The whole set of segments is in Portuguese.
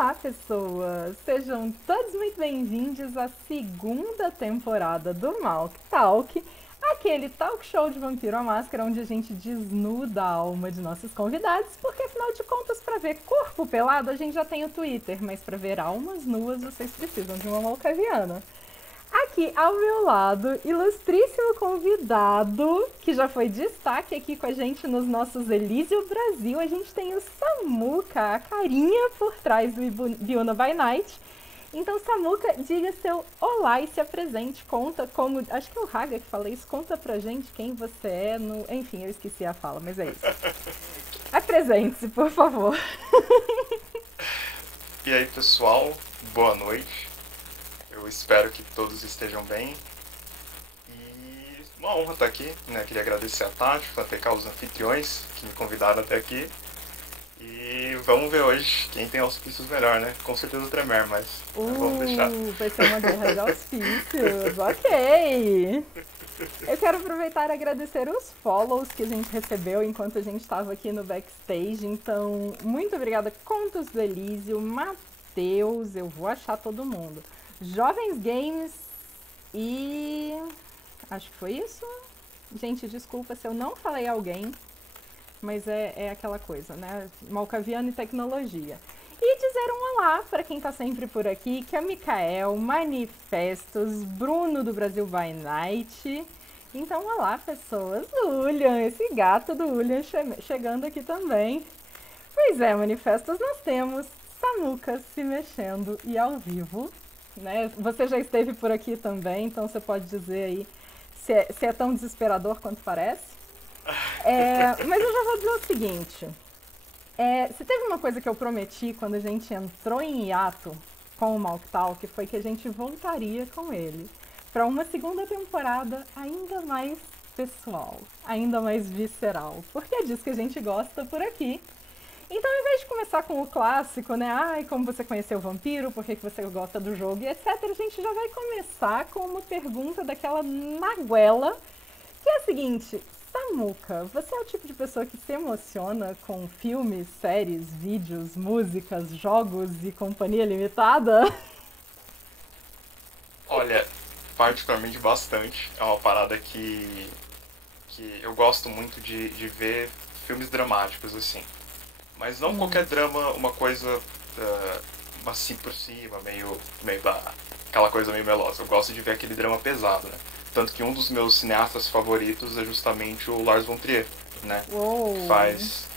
Olá, pessoas! Sejam todos muito bem-vindos à segunda temporada do Malk Talk, aquele talk show de Vampiro à Máscara onde a gente desnuda a alma de nossos convidados, porque afinal de contas, para ver corpo pelado, a gente já tem o Twitter, mas para ver almas nuas, vocês precisam de uma malcaviana. Aqui ao meu lado, ilustríssimo convidado, que já foi destaque aqui com a gente nos nossos Elísio Brasil. A gente tem o Samuca, a carinha por trás do Biuna by Night. Então, Samuca, diga seu olá e se apresente. Conta como. Acho que é o Haga que fala isso. Conta pra gente quem você é. Enfim, eu esqueci a fala, mas é isso. Apresente-se, por favor. E aí, pessoal, boa noite. Eu espero que todos estejam bem. E uma honra estar aqui, né? Queria agradecer a Tati, Fantecar, os anfitriões que me convidaram até aqui. E vamos ver hoje quem tem auspícios melhor, né? Com certeza o Tremer, mas vamos deixar. Vai ser uma guerra de auspícios, ok! Eu quero aproveitar e agradecer os follows que a gente recebeu enquanto a gente estava aqui no backstage. Então, muito obrigada, Contos do Elísio, Matheus, eu vou achar todo mundo. Jovens Games e... acho que foi isso. Gente, desculpa se eu não falei alguém, mas é aquela coisa, né? Malcaviano e tecnologia. E dizer um olá para quem está sempre por aqui, que é Mikael, Manifestos, Bruno do Brasil by Night. Então, olá, pessoas. Ulian, esse gato do Ulian chegando aqui também. Pois é, Manifestos, nós temos Samuca se mexendo e ao vivo. Né? Você já esteve por aqui também, então você pode dizer aí se é tão desesperador quanto parece. Mas eu já vou dizer o seguinte. Se teve uma coisa que eu prometi quando a gente entrou em hiato com o Malk Talk, foi que a gente voltaria com ele para uma segunda temporada ainda mais pessoal, ainda mais visceral, porque é disso que a gente gosta por aqui. Então, ao invés de começar com o clássico, né? Ai, como você conheceu o vampiro, por que você gosta do jogo e etc., a gente já vai começar com uma pergunta daquela maguela, que é a seguinte: Samuca, você é o tipo de pessoa que se emociona com filmes, séries, vídeos, músicas, jogos e companhia limitada? Olha, particularmente bastante. É uma parada que eu gosto muito de ver filmes dramáticos, assim. Mas não qualquer drama, uma coisa assim por cima, meio aquela coisa meio melosa. Eu gosto de ver aquele drama pesado, né? Tanto que um dos meus cineastas favoritos é justamente o Lars von Trier, né? Uou. Que faz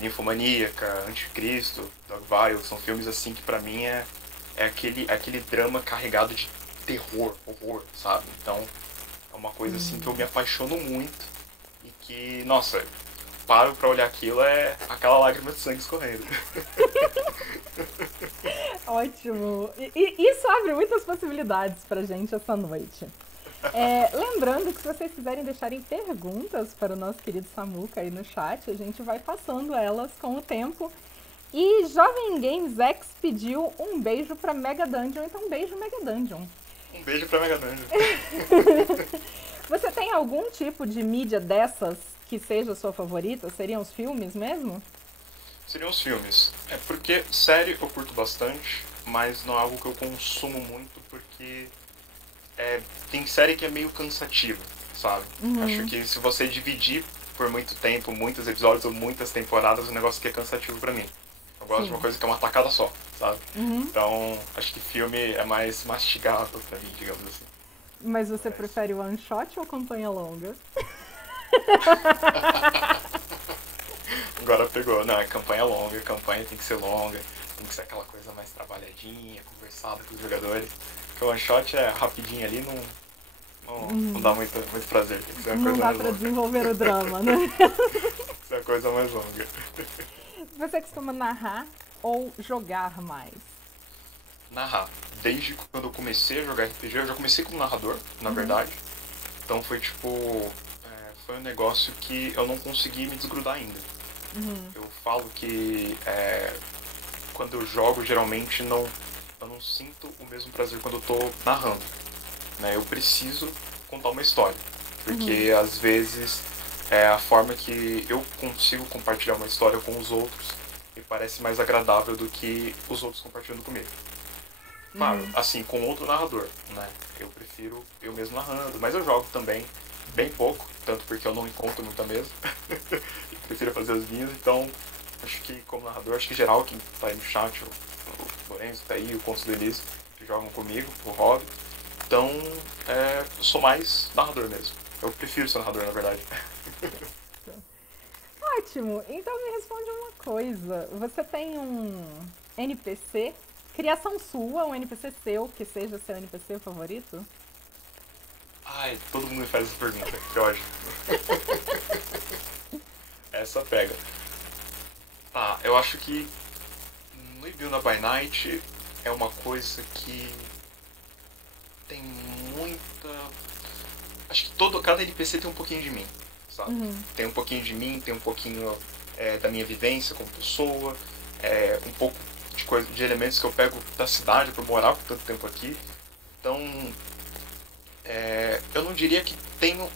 Ninfomaníaca, Anticristo, Dogville, são filmes assim que pra mim é aquele drama carregado de terror, horror, sabe? Então é uma coisa assim que eu me apaixono muito e que, nossa, paro pra olhar aquilo, é aquela lágrima de sangue escorrendo. Ótimo! E isso abre muitas possibilidades pra gente essa noite. Lembrando que se vocês quiserem deixarem perguntas para o nosso querido Samuca aí no chat, a gente vai passando elas com o tempo. E Jovem Games X pediu um beijo pra Mega Dungeon, então um beijo Mega Dungeon. Um beijo pra Mega Dungeon. Você tem algum tipo de mídia dessas que seja a sua favorita? Seriam os filmes mesmo? Seriam os filmes. É porque série eu curto bastante, mas não é algo que eu consumo muito porque tem série que é meio cansativa, sabe? Acho que se você dividir por muito tempo, muitos episódios ou muitas temporadas, o negócio que é cansativo pra mim. Eu gosto de uma coisa que é uma tacada só, sabe? Então, acho que filme é mais mastigável pra mim, digamos assim. Mas você prefere o one shot ou campanha longa? Agora pegou. Não, é campanha longa, campanha tem que ser longa, tem que ser aquela coisa mais trabalhadinha, conversada com os jogadores. Porque o one shot é rapidinho ali, não dá muito prazer. Tem que ser uma Não coisa dá mais pra longa. desenvolver o drama, né? Tem que ser uma coisa mais longa. Você costuma narrar ou jogar mais? Narrar. Desde quando eu comecei a jogar RPG, eu já comecei como narrador, na verdade. Então foi tipo... foi um negócio que eu não consegui me desgrudar ainda. Eu falo que quando eu jogo, geralmente eu não sinto o mesmo prazer quando eu tô narrando. Né? Eu preciso contar uma história. Porque às vezes a forma que eu consigo compartilhar uma história com os outros me parece mais agradável do que os outros compartilhando comigo. Claro, assim, com outro narrador, né? Eu prefiro eu mesmo narrando, mas eu jogo também bem pouco, tanto porque eu não encontro muita mesa. Eu prefiro fazer as minhas, então acho que como narrador, acho que geral que tá aí no chat, o Lourenço tá aí, o Contos do Elise, que jogam comigo, o Rob. Então, eu sou mais narrador mesmo. Eu prefiro ser narrador, na verdade. Ótimo! Então me responde uma coisa. Você tem um NPC, criação sua, um NPC seu, que seja seu NPC favorito? Ai, todo mundo me faz essa pergunta, que ódio. Essa pega. Tá, eu acho que no Ibiuna by Night é uma coisa que tem muita... Acho que cada NPC tem um pouquinho de mim, sabe? Tem um pouquinho de mim, tem um pouquinho da minha vivência como pessoa, um pouco de elementos que eu pego da cidade por morar por tanto tempo aqui. Então, eu não diria que tenho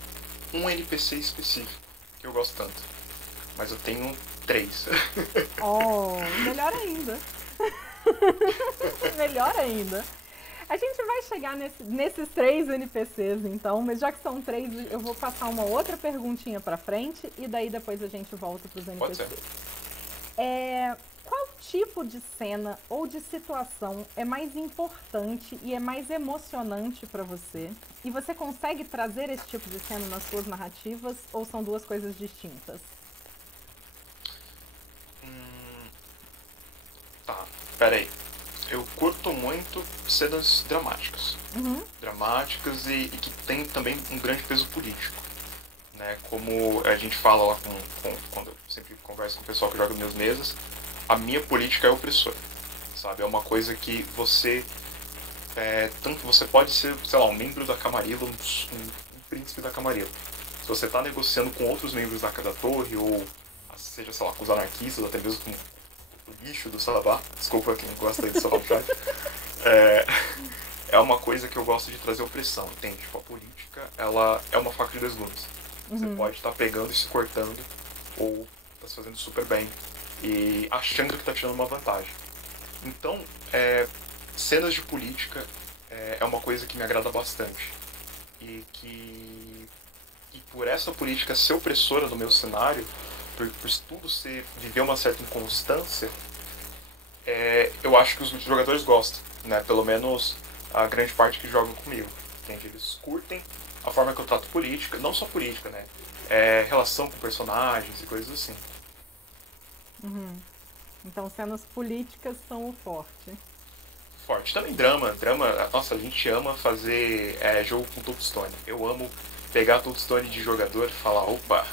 um NPC específico que eu gosto tanto, mas eu tenho 3. Oh, melhor ainda. Melhor ainda. A gente vai chegar nesses 3 NPCs, então, mas já que são 3, eu vou passar uma outra perguntinha pra frente e daí depois a gente volta pros NPCs. Qual tipo de cena ou de situação é mais importante e é mais emocionante pra você? E você consegue trazer esse tipo de cena nas suas narrativas ou são 2 coisas distintas? Tá, peraí. Eu curto muito cenas dramáticas. Dramáticas e que tem também um grande peso político. Né? Como a gente fala lá quando eu sempre converso com o pessoal que joga nas minhas mesas, a minha política é opressora. Sabe? É uma coisa que você... tanto você pode ser, sei lá, um membro da Camarilla, um príncipe da Camarilla. Se você está negociando com outros membros da torre, ou seja, sei lá, com os anarquistas, até mesmo com o lixo do Sabá, desculpa quem gosta de Sabá no chat, é uma coisa que eu gosto de trazer opressão, entende? Tipo, a política, ela é uma faca de 2 gumes. Você pode estar pegando e se cortando, ou está se fazendo super bem, e achando que está tirando uma vantagem. Então, cenas de política é uma coisa que me agrada bastante. E por essa política ser opressora no meu cenário, por tudo viver uma certa inconstância, eu acho que os jogadores gostam, né? Pelo menos a grande parte que jogam comigo. Entende? Eles curtem a forma que eu trato política, não só política, né? Relação com personagens e coisas assim. Então cenas políticas são o forte. Forte. Também drama. Nossa, a gente ama fazer jogo com Toadstone. Eu amo pegar Toadstone de jogador e falar, opa,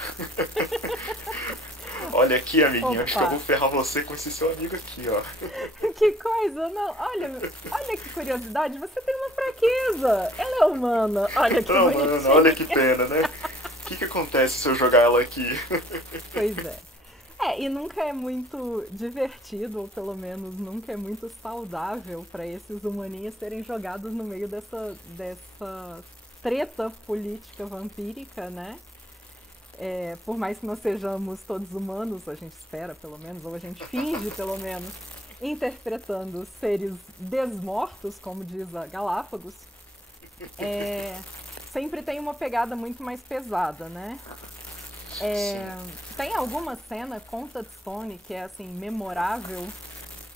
olha aqui, amiguinho, acho que eu vou ferrar você com esse seu amigo aqui, ó. Que coisa, não, olha que curiosidade, você tem uma fraqueza, ela é humana, olha que bonitinho. Mano, olha que pena, né? O que acontece se eu jogar ela aqui? Pois é. E nunca é muito divertido, ou pelo menos nunca é muito saudável para esses humaninhos serem jogados no meio dessa treta política vampírica, né? Por mais que nós sejamos todos humanos, a gente espera pelo menos, ou a gente finge pelo menos, interpretando seres desmortos, como diz a Galápagos, sempre tem uma pegada muito mais pesada, né? Tem alguma cena com Touchstone que é assim memorável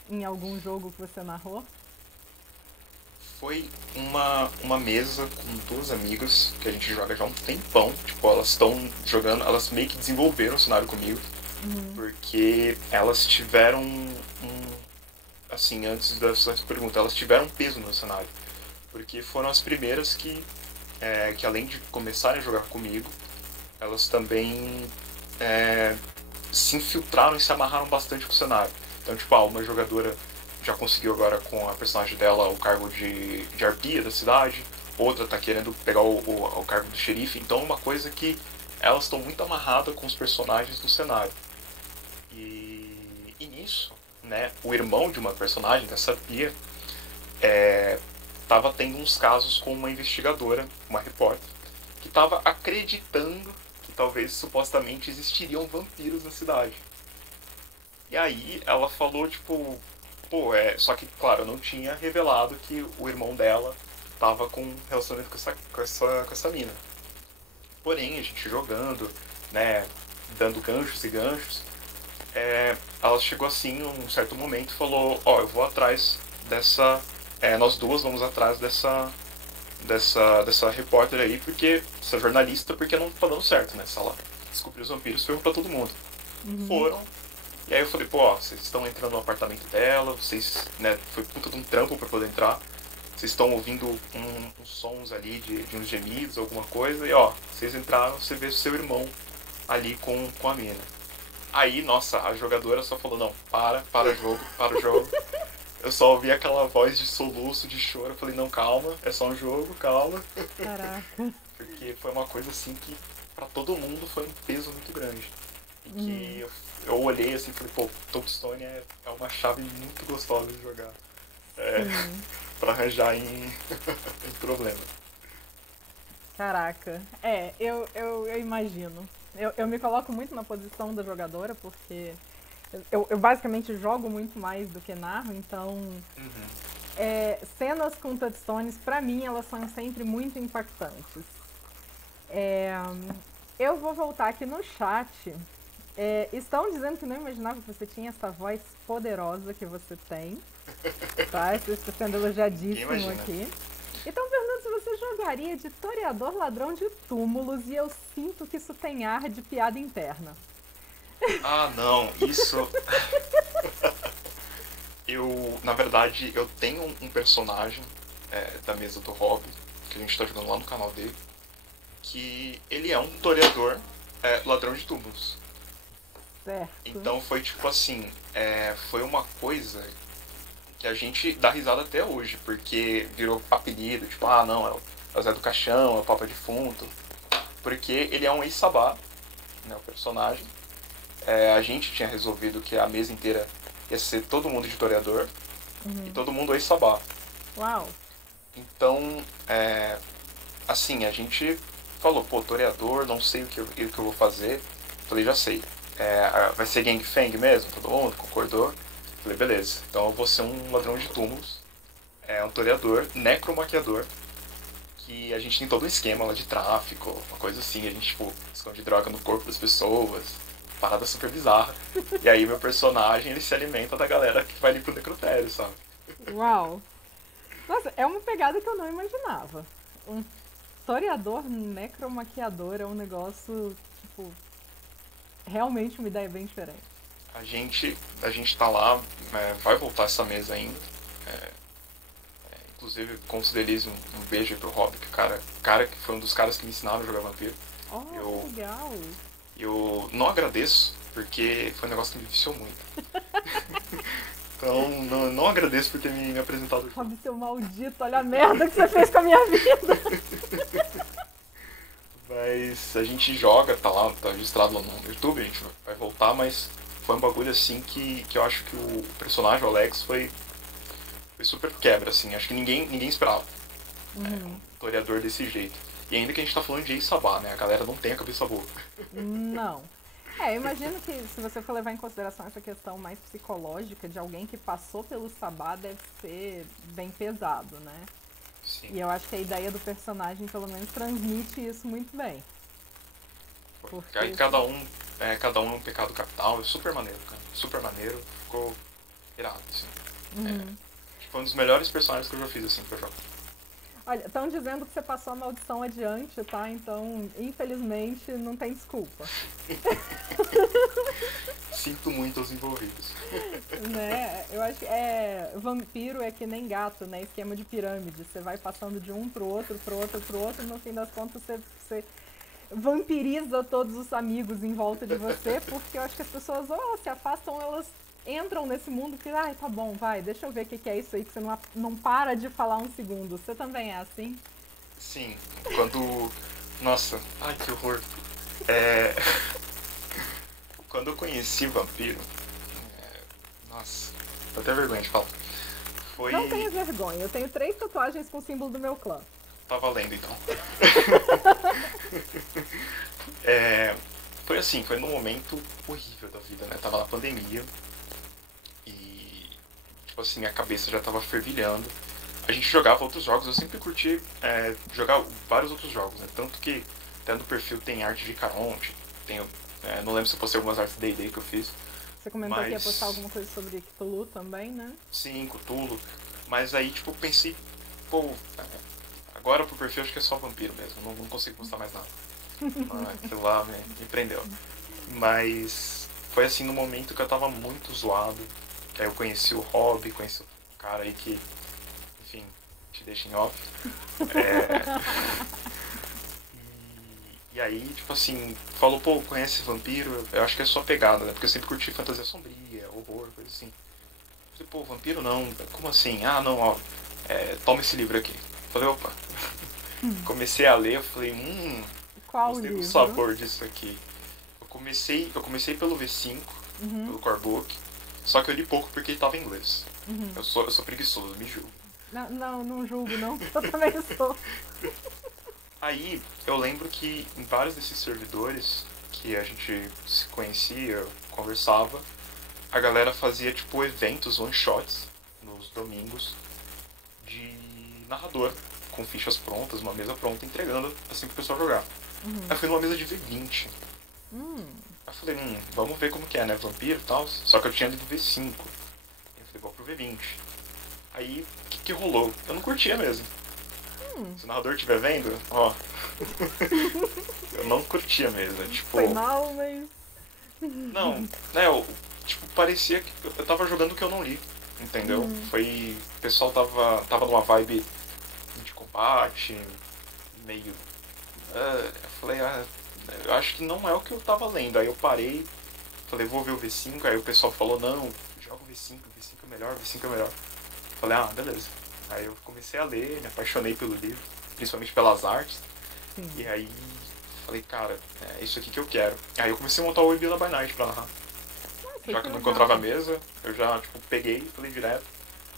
em algum jogo que você narrou? Foi uma mesa com 2 amigas que a gente joga já há um tempão. Tipo, elas estão jogando, elas meio que desenvolveram o cenário comigo. Porque elas tiveram assim, antes dessa pergunta, elas tiveram um peso no cenário. Porque foram as primeiras que além de começarem a jogar comigo, elas também se infiltraram e se amarraram bastante com o cenário. Então, tipo, uma jogadora já conseguiu agora com a personagem dela o cargo de arpia da cidade, outra tá querendo pegar o cargo do xerife, então é uma coisa que elas estão muito amarradas com os personagens do cenário. E nisso, né, o irmão de uma personagem, dessa arpia, tava tendo uns casos com uma investigadora, uma repórter, que tava acreditando que talvez supostamente existiriam vampiros na cidade. E aí ela falou, tipo, pô, só que, claro, eu não tinha revelado que o irmão dela tava com um relacionamento com essa mina. Porém, a gente jogando, né, dando ganchos e ganchos, ela chegou assim, num certo momento, e falou, ó, eu vou atrás dessa... nós duas vamos atrás dessa repórter aí, porque... essa jornalista, porque não tá dando certo, né? Se ela descobrir os vampiros, ferrou pra todo mundo. Foram. E aí eu falei, pô, ó, vocês estão entrando no apartamento dela, vocês, né, foi puta de um trampo pra poder entrar. Vocês estão ouvindo uns sons ali de uns gemidos, alguma coisa, e ó, vocês entraram, você vê seu irmão ali com a mina. Aí, nossa, a jogadora só falou, não, para o jogo. Eu só ouvi aquela voz de soluço, de choro, eu falei, não, calma, é só um jogo, calma. Caraca. Porque foi uma coisa assim que pra todo mundo foi um peso muito grande. E que eu olhei assim e falei, pô, Tombstone é uma chave muito gostosa de jogar. Pra arranjar em problema. Caraca. Eu imagino. Eu me coloco muito na posição da jogadora, porque eu basicamente jogo muito mais do que narro, então cenas com touchstones, pra mim, elas são sempre muito impactantes. Eu vou voltar aqui no chat. Estão dizendo que não imaginavam que você tinha essa voz poderosa que você tem. Tá? Você está sendo elogiadíssimo aqui. E estão perguntando se você jogaria de toreador ladrão de túmulos, e eu sinto que isso tem ar de piada interna. Ah, não, isso... na verdade, eu tenho um personagem da mesa do Hobby, que a gente tá jogando lá no canal dele, que ele é um toreador ladrão de túmulos. Certo. Então foi tipo assim, foi uma coisa que a gente dá risada até hoje, porque virou apelido, tipo, ah não, é o Zé do Caixão, é o Papa Defunto, porque ele é um ex-sabá, né, o personagem. A gente tinha resolvido que a mesa inteira ia ser todo mundo de toreador e todo mundo ex-sabá. Uau! Então, assim, a gente falou, pô, toreador, não sei o que eu vou fazer. Falei, já sei. Vai ser Gang Fang mesmo? Todo mundo concordou. Falei, beleza. Então eu vou ser um ladrão de túmulos, um toreador, necromaquiador, que a gente tem todo um esquema lá de tráfico, uma coisa assim. A gente, tipo, esconde droga no corpo das pessoas, parada super bizarra. E aí meu personagem, ele se alimenta da galera que vai ali pro necrotério, sabe? Uau! Nossa, é uma pegada que eu não imaginava. Um toreador necromaquiador é um negócio, tipo, realmente uma ideia bem diferente. A gente tá lá, vai voltar essa mesa ainda. Inclusive, considerize um beijo aí pro Rob, que cara que foi um dos caras que me ensinaram a jogar vampiro. Oh, legal! Eu não agradeço, porque foi um negócio que me viciou muito. Então, não agradeço por ter me apresentado. Rob, seu maldito, olha a merda que você fez com a minha vida! Mas a gente joga, tá registrado lá no YouTube, a gente vai voltar, mas foi um bagulho assim que eu acho que o personagem, o Alex, foi super quebra, assim. Acho que ninguém esperava um toreador desse jeito. E ainda que a gente tá falando de ex-sabá, né? A galera não tem a cabeça boa. Não. Eu imagino que se você for levar em consideração essa questão mais psicológica de alguém que passou pelo sabá, deve ser bem pesado, né? Sim. E eu acho que a ideia do personagem, pelo menos, transmite isso muito bem. Porque... Aí cada um é um pecado capital, é super maneiro, cara. Super maneiro, ficou irado, assim. Foi um dos melhores personagens que eu já fiz, assim, pra jogar. Olha, estão dizendo que você passou a maldição adiante, tá? Então, infelizmente, não tem desculpa. Sinto muito aos envolvidos. Né? Eu acho que vampiro é que nem gato, né? Esquema de pirâmide. Você vai passando de um pro outro, e no fim das contas você vampiriza todos os amigos em volta de você, porque eu acho que as pessoas ou se afastam, ou elas entram nesse mundo que, tá bom, vai, deixa eu ver o que é isso aí, que você não para de falar um segundo. Você também é assim? Sim, quando... Nossa, ai que horror. Quando eu conheci vampiro... Nossa, tô até vergonha de falar. Não tenha vergonha, eu tenho 3 tatuagens com o símbolo do meu clã. Tá valendo, então. Foi assim, foi num momento horrível da vida, né? Tava na pandemia, tipo assim, minha cabeça já tava fervilhando. A gente jogava outros jogos, eu sempre curti jogar vários outros jogos, né? Tanto que até no perfil tem arte de Caronte, tem, não lembro se eu postei algumas artes D&D que eu fiz. Você comentou que ia postar alguma coisa sobre Cthulhu também, né? Sim, Cthulhu. Mas aí, tipo, eu pensei, pô, agora pro perfil acho que é só vampiro mesmo, não consigo postar mais nada. Aquilo lá me prendeu. Mas foi assim no momento que eu tava muito zoado, que aí eu conheci o Rob, conheci o cara aí que, enfim, te deixa em off. E aí, tipo assim, falou, pô, conhece vampiro? Eu acho que é sua pegada, né? Porque eu sempre curti fantasia sombria, horror, coisa assim. Eu falei, pô, vampiro não, como assim? Ah, não, ó, toma esse livro aqui. Eu falei, opa. Comecei a ler, eu falei, qual gostei livro? do sabor disso aqui. Eu comecei pelo V5, pelo Core Book, só que eu li pouco porque ele tava em inglês. Eu sou preguiçoso, me julgo. Não julgo, não. Eu também sou. Aí, eu lembro que em vários desses servidores que a gente se conhecia, conversava, a galera fazia, tipo, eventos, one-shots, nos domingos, de narrador, com fichas prontas, uma mesa pronta, entregando assim pro pessoal jogar. Aí fui numa mesa de V20. Aí eu falei, vamos ver como que é, né? Vampiro e tal. Só que eu tinha lido V5. Eu falei, vou pro V20. Aí, o que rolou? Eu não curtia mesmo. Se o narrador estiver vendo, ó. Eu não curtia mesmo. Tipo. Foi mal, mas. Não, né? Tipo, parecia que eu tava jogando o que eu não li. Entendeu? Foi. O pessoal tava numa vibe de combate, meio. Eu falei, eu acho que não é o que eu tava lendo. Aí eu parei, falei, vou ver o V5. Aí o pessoal falou, não, joga o V5 é melhor, V5 é melhor. Falei, beleza. Aí eu comecei a ler, me apaixonei pelo livro, principalmente pelas artes. Sim. E aí falei, cara, é isso aqui que eu quero. Aí eu comecei a montar o Webila by Night pra narrar. Já que eu não encontrava a mesa, eu já tipo, peguei, falei direto,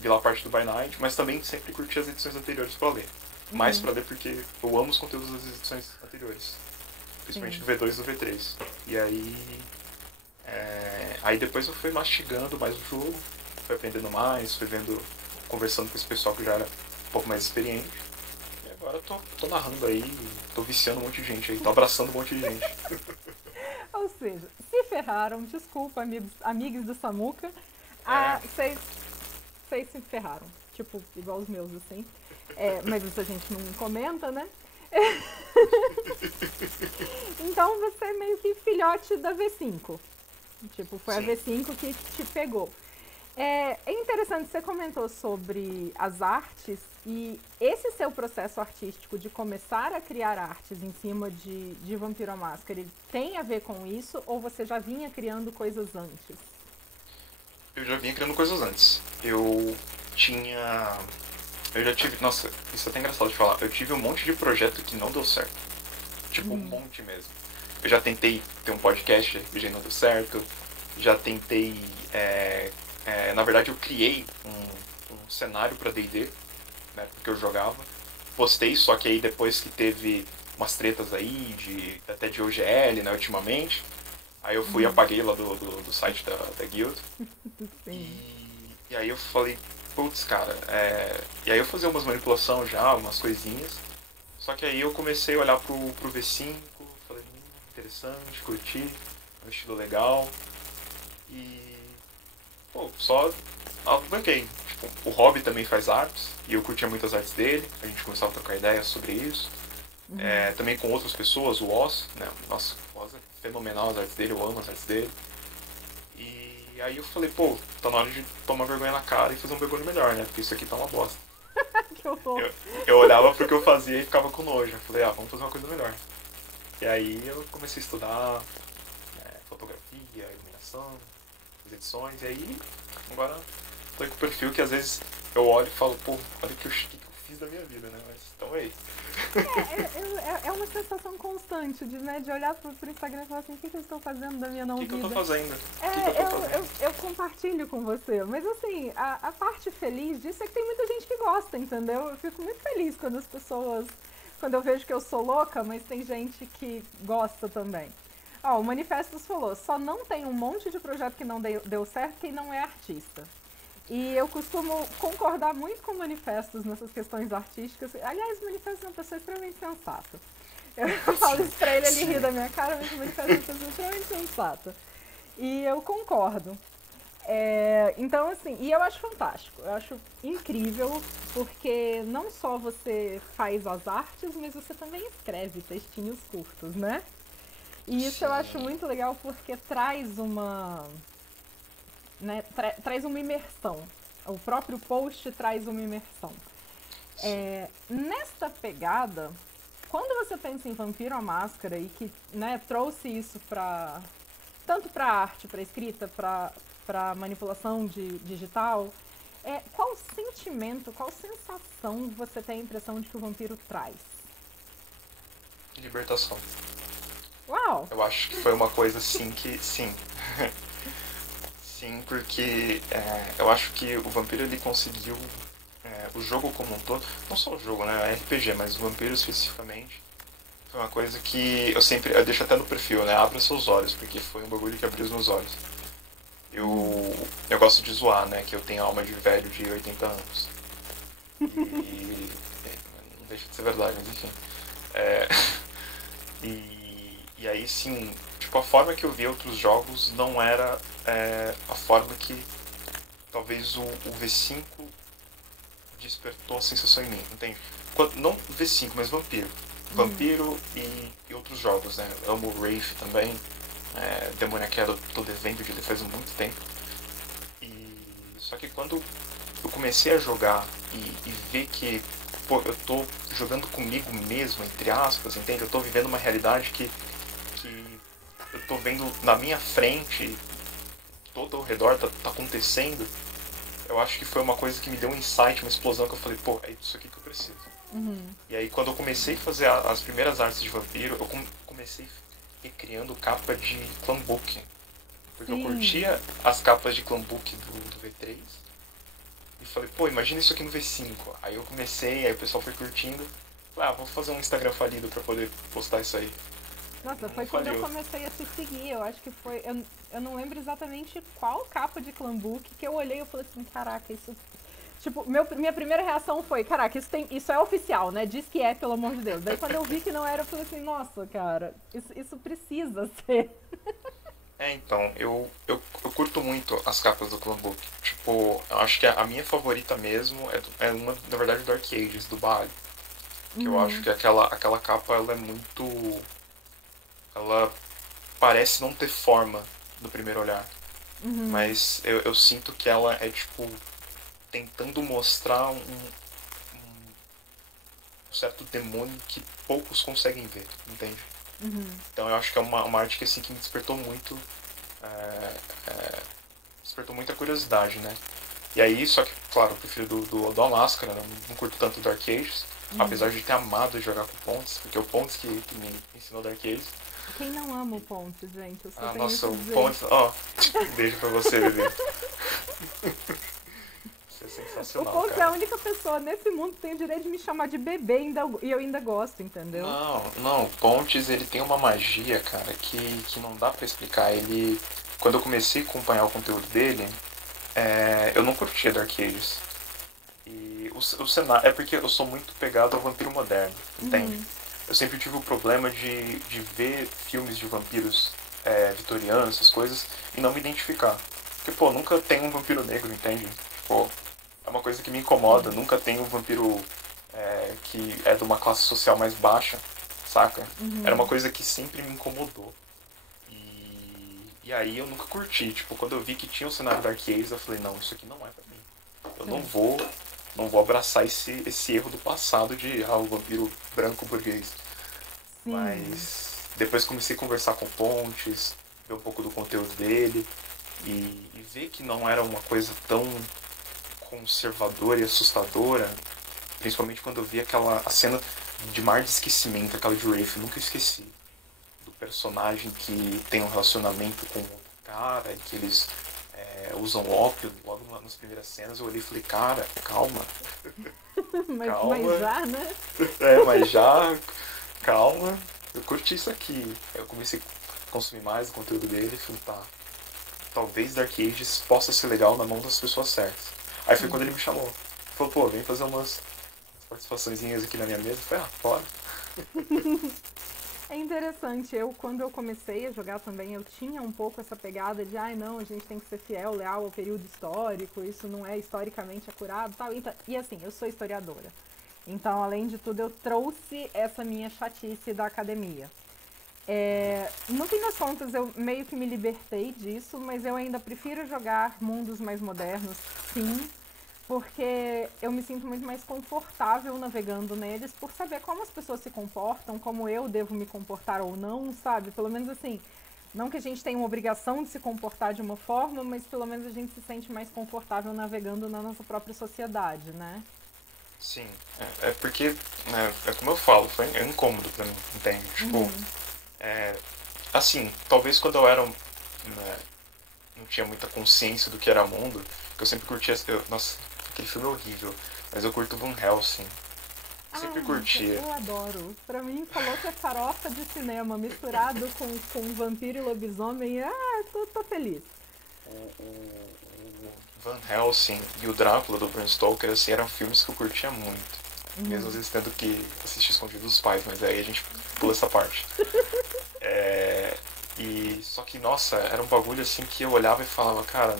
vi lá a parte do By Night, mas também sempre curti as edições anteriores pra ler. Mais pra ler porque eu amo os conteúdos das edições anteriores. Principalmente do V2 e do V3. E aí. Aí depois eu fui mastigando mais o jogo, fui aprendendo mais, fui conversando com esse pessoal que já era um pouco mais experiente. E agora eu tô narrando aí, tô viciando um monte de gente aí, tô abraçando um monte de gente. Ou seja, se ferraram, desculpa, amigos do Samuca. Vocês se ferraram. Tipo, igual os meus, assim. Mas isso a gente não comenta, né? Então você é meio que filhote da V5. Tipo, foi a V5 que te pegou. É interessante, você comentou sobre as artes e esse seu processo artístico de começar a criar artes em cima de Vampiro à Máscara, ele tem a ver com isso ou você já vinha criando coisas antes? Eu já vinha criando coisas antes. Eu já tive... Nossa, isso é até engraçado de falar. Eu tive um monte de projeto que não deu certo. Tipo, um monte mesmo. Eu já tentei ter um podcast e não deu certo. Já tentei... na verdade, eu criei um cenário pra D&D, né, porque eu jogava. Postei, só que aí depois que teve umas tretas aí, até de OGL, né, ultimamente, aí eu fui e apaguei lá do site da Guild. E aí eu falei, putz, cara, e aí eu fazia umas manipulações já, umas coisinhas. Só que aí eu comecei a olhar pro V5, falei, interessante, curti, é um estilo legal. E, pô, só alavanquei. Tipo, o Rob também faz artes, e eu curtia muito as artes dele, a gente começava a trocar ideias sobre isso. Também com outras pessoas, o Oz, né? Nossa, o Oz é fenomenal as artes dele, eu amo as artes dele. E aí eu falei, pô, tá na hora de tomar vergonha na cara e fazer um bagulho melhor, né? Porque isso aqui tá uma bosta. Que horror. Eu olhava pro que eu fazia e ficava com nojo. Eu falei, vamos fazer uma coisa melhor. E aí eu comecei a estudar fotografia, iluminação, as edições, e aí agora tô aí com o perfil que às vezes eu olho e falo, pô, olha o que eu fiz da minha vida, né? Mas então é isso. É uma sensação constante de olhar pro Instagram e falar assim, o que eu estou fazendo da minha não vida? O que eu tô fazendo? Eu compartilho com você, mas assim, a parte feliz disso é que tem muita gente que gosta, entendeu? Eu fico muito feliz quando as pessoas, quando eu vejo que eu sou louca, mas tem gente que gosta também. O Manifestos falou, só não tem um monte de projeto que não deu certo quem não é artista. E eu costumo concordar muito com manifestos nessas questões artísticas. Aliás, o manifesto é uma pessoa extremamente sensata. Eu falo isso pra ele, ele ri da minha cara, mas o manifesto é uma pessoa extremamente sensata. E eu concordo. Então, assim, e eu acho fantástico, eu acho incrível, porque não só você faz as artes, mas você também escreve textinhos curtos, né? E isso eu acho muito legal porque traz uma, né, traz uma imersão. O próprio post traz uma imersão. Nesta pegada, quando você pensa em Vampiro à Máscara e que, né, trouxe isso tanto para arte, para escrita, para manipulação digital, qual sentimento, qual sensação você tem a impressão de que o vampiro traz? Libertação. Uau! Eu acho que foi uma coisa assim que, sim. Sim, porque eu acho que o vampiro ele conseguiu, o jogo como um todo, não só o jogo, né, RPG, mas o vampiro especificamente, foi uma coisa que eu deixo até no perfil, né, abra seus olhos, porque foi um bagulho que abriu os meus olhos. Eu gosto de zoar, né, que eu tenho alma de velho de 80 anos. E não deixa de ser verdade, mas enfim. E aí sim, tipo, a forma que eu via outros jogos não era a forma que talvez o V5 despertou a sensação em mim, entende? Não V5, mas Vampiro. Vampiro e outros jogos, né? Amo Wraith também. Demônia Queda eu tô devendo de ele faz muito tempo. Só que quando eu comecei a jogar e ver que, pô, eu tô jogando comigo mesmo, entre aspas, entende? Eu tô vivendo uma realidade que eu tô vendo na minha frente, todo ao redor tá acontecendo. Eu acho que foi uma coisa que me deu um insight, uma explosão, que eu falei, pô, é isso aqui que eu preciso. E aí quando eu comecei a fazer as primeiras artes de vampiro, eu comecei recriando capa de Clanbook. Porque eu curtia as capas de Clanbook do V3. E falei, pô, imagina isso aqui no V5. Aí eu comecei, aí o pessoal foi curtindo. Falei, vou fazer um Instagram falido pra poder postar isso aí. Nossa, foi quando eu comecei a te seguir. Eu acho que foi. Eu não lembro exatamente qual capa de Clanbook que eu olhei e falei assim, caraca, isso. Tipo, minha primeira reação foi, caraca, isso é oficial, né? Diz que é, pelo amor de Deus. Daí quando eu vi que não era, eu falei assim, nossa, cara, isso precisa ser. Então, eu curto muito as capas do Clanbook. Tipo, eu acho que a minha favorita mesmo é uma, na verdade, do Dark Ages, do Baal. Que eu acho que aquela capa, ela é muito... Ela parece não ter forma no primeiro olhar. Mas eu sinto que ela é, tipo, tentando mostrar um certo demônio que poucos conseguem ver, entende? Então eu acho que é uma arte que, assim, que me despertou muito, despertou muita curiosidade, né? E aí, só que, claro, eu prefiro do Máscara, né? Não curto tanto Dark Ages, apesar de ter amado jogar com o Pontes, porque é o Pontes que me ensinou Dark Ages. Quem não ama o Pontes, gente? Eu só tenho nossa, o dizer. Pontes, um beijo pra você, bebê. Isso é sensacional, o Pontes cara. é a única pessoa nesse mundo que tem o direito de me chamar de bebê e eu ainda gosto, entendeu? Não, o Pontes, ele tem uma magia, cara, que não dá pra explicar. Quando eu comecei a acompanhar o conteúdo dele, eu não curtia Dark Ages. E o cenário, é porque eu sou muito pegado ao vampiro moderno, entende? Eu sempre tive o problema de ver filmes de vampiros vitorianos, essas coisas, e não me identificar. Porque, pô, nunca tem um vampiro negro, entende? Tipo, é uma coisa que me incomoda. Nunca tem um vampiro que é de uma classe social mais baixa, saca? Era uma coisa que sempre me incomodou. E aí eu nunca curti. Tipo, quando eu vi que tinha o cenário Dark Ages, eu falei, não, isso aqui não é pra mim. Eu não vou abraçar esse erro do passado de o vampiro branco burguês. Sim. Mas depois comecei a conversar com Pontes, ver um pouco do conteúdo dele e ver que não era uma coisa tão conservadora e assustadora, principalmente quando eu vi a cena de mar de esquecimento, aquela de Wraith, eu nunca esqueci. Do personagem que tem um relacionamento com outro cara, e que eles usam ópio logo nas primeiras cenas. Eu olhei e falei, cara, calma. Mas já, né? Mas já, calma. Eu curti isso aqui. Eu comecei a consumir mais o conteúdo dele e falei, tá, talvez Dark Ages possa ser legal na mão das pessoas certas. Aí foi quando ele me chamou. Falou, pô, vem fazer umas participaçõezinhas aqui na minha mesa. Eu falei, bora. É interessante, quando eu comecei a jogar também, eu tinha um pouco essa pegada de, ai não, a gente tem que ser fiel, leal ao período histórico, isso não é historicamente acurado, tal. E assim, eu sou historiadora. Então, além de tudo, eu trouxe essa minha chatice da academia. No fim das contas, eu meio que me libertei disso, mas eu ainda prefiro jogar mundos mais modernos, sim, porque eu me sinto muito mais confortável navegando neles por saber como as pessoas se comportam, como eu devo me comportar ou não, sabe? Pelo menos assim, não que a gente tenha uma obrigação de se comportar de uma forma, mas pelo menos a gente se sente mais confortável navegando na nossa própria sociedade, né? Sim, é porque, né, é como eu falo, é incômodo pra mim, entende? Tipo, assim, talvez quando eu era, né, não tinha muita consciência do que era mundo, que eu sempre curtia, nossa, aquele filme é horrível, mas eu curto Van Helsing, sempre curtia. Eu adoro. Pra mim, falou que é farofa de cinema misturado com vampiro e lobisomem. Tô feliz. O Van Helsing e o Drácula do Bram Stoker, assim, eram filmes que eu curtia muito. Mesmo às vezes tendo que assistir escondido dos pais, mas aí a gente pula essa parte. E só que, nossa, era um bagulho assim que eu olhava e falava, cara,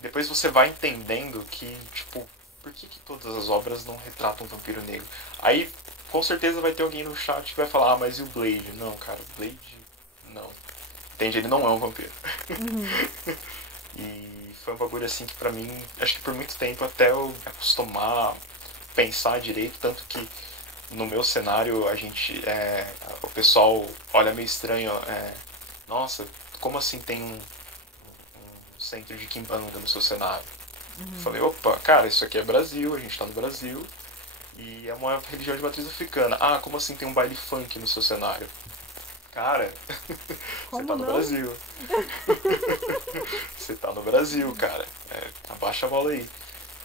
depois você vai entendendo que, tipo, por que todas as obras não retratam um vampiro negro? Aí, com certeza vai ter alguém no chat que vai falar, mas e o Blade? Não, cara, o Blade, não. Entende? Ele não é um vampiro. E foi um bagulho assim que pra mim, acho que por muito tempo até eu me acostumar, pensar direito, tanto que no meu cenário o pessoal olha meio estranho, nossa, como assim tem um centro de Kimbanda no seu cenário? Eu falei, opa, cara, isso aqui é Brasil, a gente tá no Brasil e é uma religião de matriz africana. Ah, como assim tem um baile funk no seu cenário? Cara, você Como tá no não? Brasil. Você tá no Brasil, cara. Abaixa a bola aí.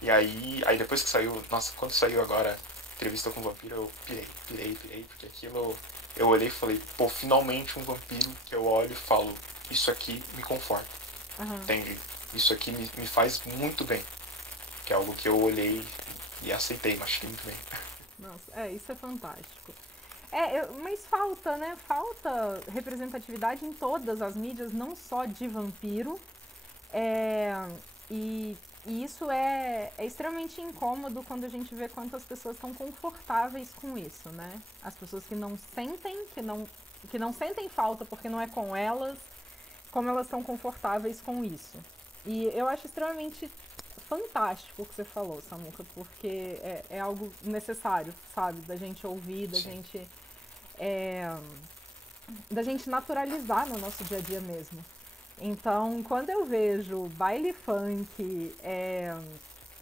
E aí depois que saiu, nossa, quando saiu agora Entrevista com o Vampiro, eu pirei, porque aquilo eu olhei e falei, pô, finalmente um vampiro que eu olho e falo, isso aqui me conforta. Entende? Isso aqui me faz muito bem. Que é algo que eu olhei e aceitei, mas achei muito bem. Nossa, isso é fantástico. Mas falta, né? Falta representatividade em todas as mídias, não só de vampiro. É, e isso é extremamente incômodo quando a gente vê quantas pessoas estão confortáveis com isso, né? As pessoas que não sentem, que não sentem falta porque não é com elas, como elas estão confortáveis com isso. E eu acho extremamente fantástico o que você falou, Samuca, porque é algo necessário, sabe? Da gente ouvir, Sim. Da gente naturalizar no nosso dia a dia mesmo. Então, quando eu vejo baile funk,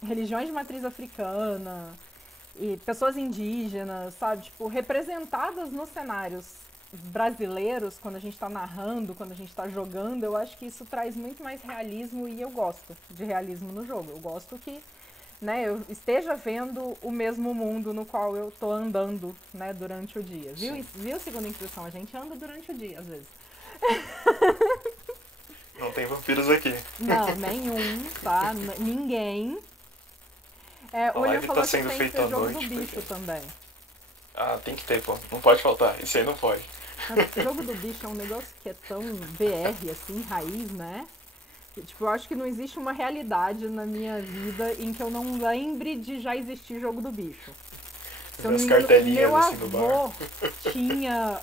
religiões de matriz africana e pessoas indígenas, sabe, tipo, representadas nos cenários brasileiros, quando a gente está narrando, quando a gente está jogando, eu acho que isso traz muito mais realismo e eu gosto de realismo no jogo. Eu gosto que, né, eu esteja vendo o mesmo mundo no qual eu tô andando, né, durante o dia. Viu, segunda instrução? A gente anda durante o dia, às vezes. Não tem vampiros aqui. Não, nenhum, tá? Ninguém. A O William live falou tá que sendo tem que feita ter à jogo do noite. bicho Porque... também. Ah, tem que ter, pô. Não pode faltar. Isso aí não pode. Jogo do bicho é um negócio que é tão BR, assim, raiz, né? Tipo, eu acho que não existe uma realidade na minha vida em que eu não lembre de já existir jogo do bicho. Se eu não As me engano, cartelinhas meu assim no bar. avô tinha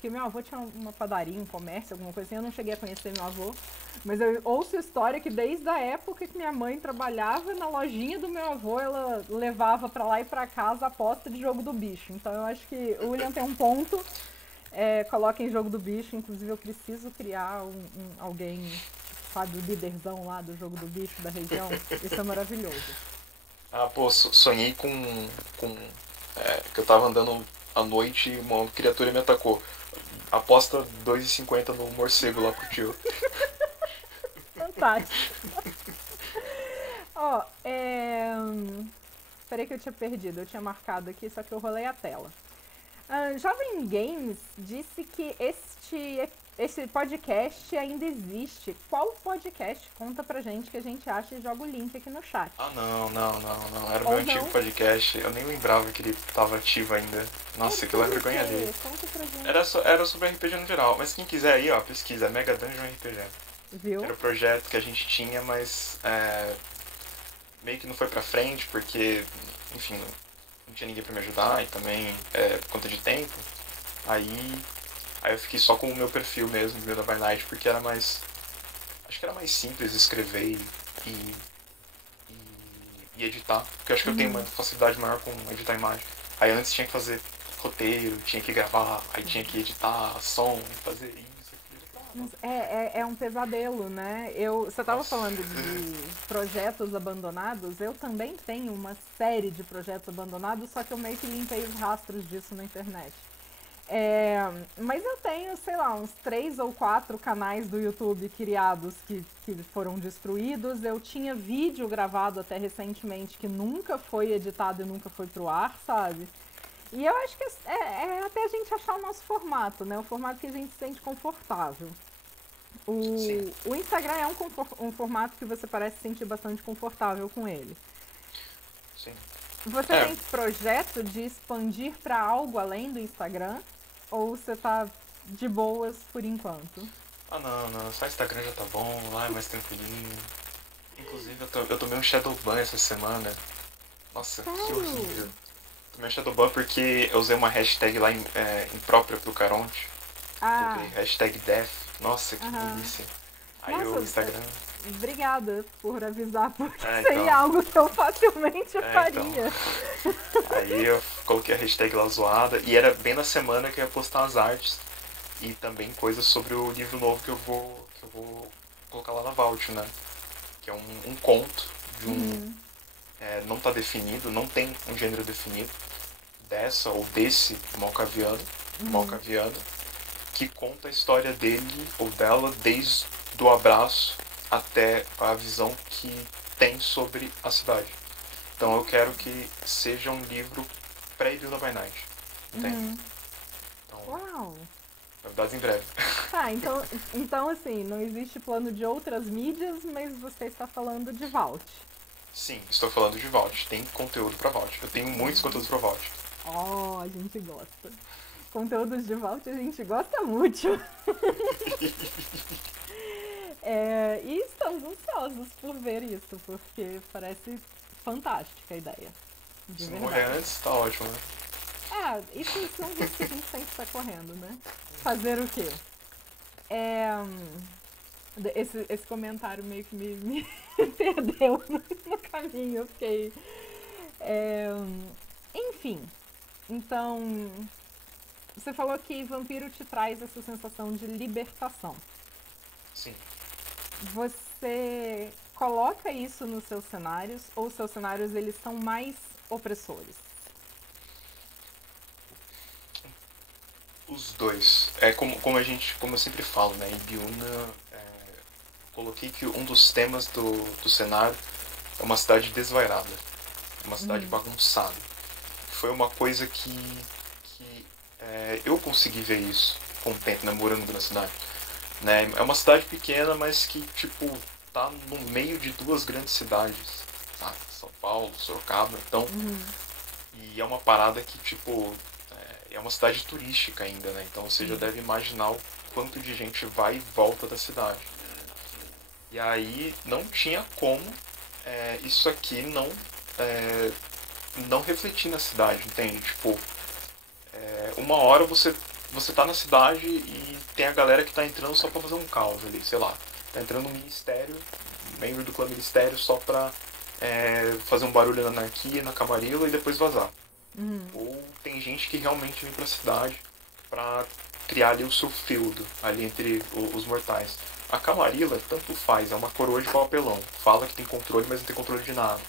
porque meu avô tinha uma padaria, um comércio, alguma coisa assim. Eu não cheguei a conhecer meu avô. Mas eu ouço história que desde a época que minha mãe trabalhava na lojinha do meu avô, ela levava pra lá e pra casa a aposta de jogo do bicho. Então eu acho que o William tem um ponto. Coloca em jogo do bicho. Inclusive eu preciso criar alguém, sabe, o líderzão lá do jogo do bicho da região. Isso é maravilhoso. Ah, pô, sonhei com que eu tava andando à noite e uma criatura me atacou. Aposta 2,50 no morcego lá pro tio. Fantástico. Ó, Peraí que eu tinha perdido, eu tinha marcado aqui, só que eu rolei a tela. Jovem Games disse que esse podcast ainda existe. Qual podcast? Conta pra gente que a gente acha e joga o link aqui no chat. Ah, não. Era o Ou meu antigo não? podcast. Eu nem lembrava que ele tava ativo ainda. Nossa, aquilo é vergonha ali. Conta pra gente. Era sobre RPG no geral. Mas quem quiser aí, ó, pesquisa. Mega Dungeon RPG. Viu? Era o projeto que a gente tinha, mas meio que não foi pra frente, porque, enfim, não tinha ninguém pra me ajudar e também por conta de tempo. Aí eu fiquei só com o meu perfil mesmo, do Build by Night, porque era mais... Acho que era mais simples escrever e editar. Porque eu acho que eu tenho uma facilidade maior com editar imagem. Aí antes tinha que fazer roteiro, tinha que gravar, aí tinha que editar som, fazer isso, aquilo. É um pesadelo, né? Você estava falando de projetos abandonados, eu também tenho uma série de projetos abandonados, só que eu meio que limpei os rastros disso na internet. Mas eu tenho, sei lá, uns 3 ou 4 canais do YouTube criados que foram destruídos. Eu tinha vídeo gravado até recentemente que nunca foi editado e nunca foi pro ar, sabe? E eu acho que é até a gente achar o nosso formato, né? O formato que a gente se sente confortável. O Instagram é um formato que você parece se sentir bastante confortável com ele. Sim. Você tem projeto de expandir para algo além do Instagram? Ou você tá de boas por enquanto? Ah, não. Só Instagram já tá bom, lá é mais tranquilinho. Inclusive, eu tomei um Shadowban essa semana. Nossa, que horrível. Tomei um Shadowban porque eu usei uma hashtag lá imprópria pro Caronte. Coloquei hashtag death. Nossa, que delícia. Aí o Instagram... Obrigada por avisar, porque seria algo que eu facilmente faria. Então. Aí eu coloquei a hashtag lá zoada, e era bem na semana que eu ia postar as artes e também coisas sobre o livro novo que eu vou colocar lá na Vault, né? Que é um conto de um... não tá definido, não tem um gênero definido, dessa ou desse malcaviano, que conta a história dele ou dela desde o abraço até a visão que tem sobre a cidade. Então eu quero que seja um livro pré-Build by Night. Entende? Então, uau! novidades em breve. Tá, então assim, não existe plano de outras mídias, mas você está falando de Vault. Sim, estou falando de Vault. Tem conteúdo pra Vault. Eu tenho muitos conteúdos pra Vault. Oh, a gente gosta. Conteúdos de Vault a gente gosta muito. E estamos ansiosos por ver isso, porque parece fantástica a ideia. Se não morrer antes, tá ótimo, né? Isso não diz que a gente tem que estar correndo, né? Fazer o quê? Esse comentário meio que me perdeu no caminho. Eu fiquei... Enfim, então... Você falou que Vampiro te traz essa sensação de libertação. Sim. Você coloca isso nos seus cenários, ou os seus cenários eles são mais opressores? Os dois. Como eu sempre falo, né? Em Biuna, coloquei que um dos temas do cenário é uma cidade desvairada, uma cidade bagunçada. Foi uma coisa que eu consegui ver isso com o tempo, né, morando na cidade. Né? É uma cidade pequena, mas que, tipo, tá no meio de 2 grandes cidades, sabe? São Paulo, Sorocaba, então... E é uma parada que, tipo, é uma cidade turística ainda, né? Então você já deve imaginar o quanto de gente vai e volta da cidade. E aí não tinha como isso aqui não refletir na cidade, entende? Tipo, uma hora você tá na cidade e tem a galera que tá entrando só pra fazer um caos ali, sei lá. Tá entrando um ministério, um membro do clã ministério só pra fazer um barulho na anarquia, na Camarilla e depois vazar. Ou tem gente que realmente vem pra cidade pra criar ali o seu feudo ali entre os mortais. A Camarilla tanto faz, é uma coroa de papelão. Fala que tem controle, mas não tem controle de nada.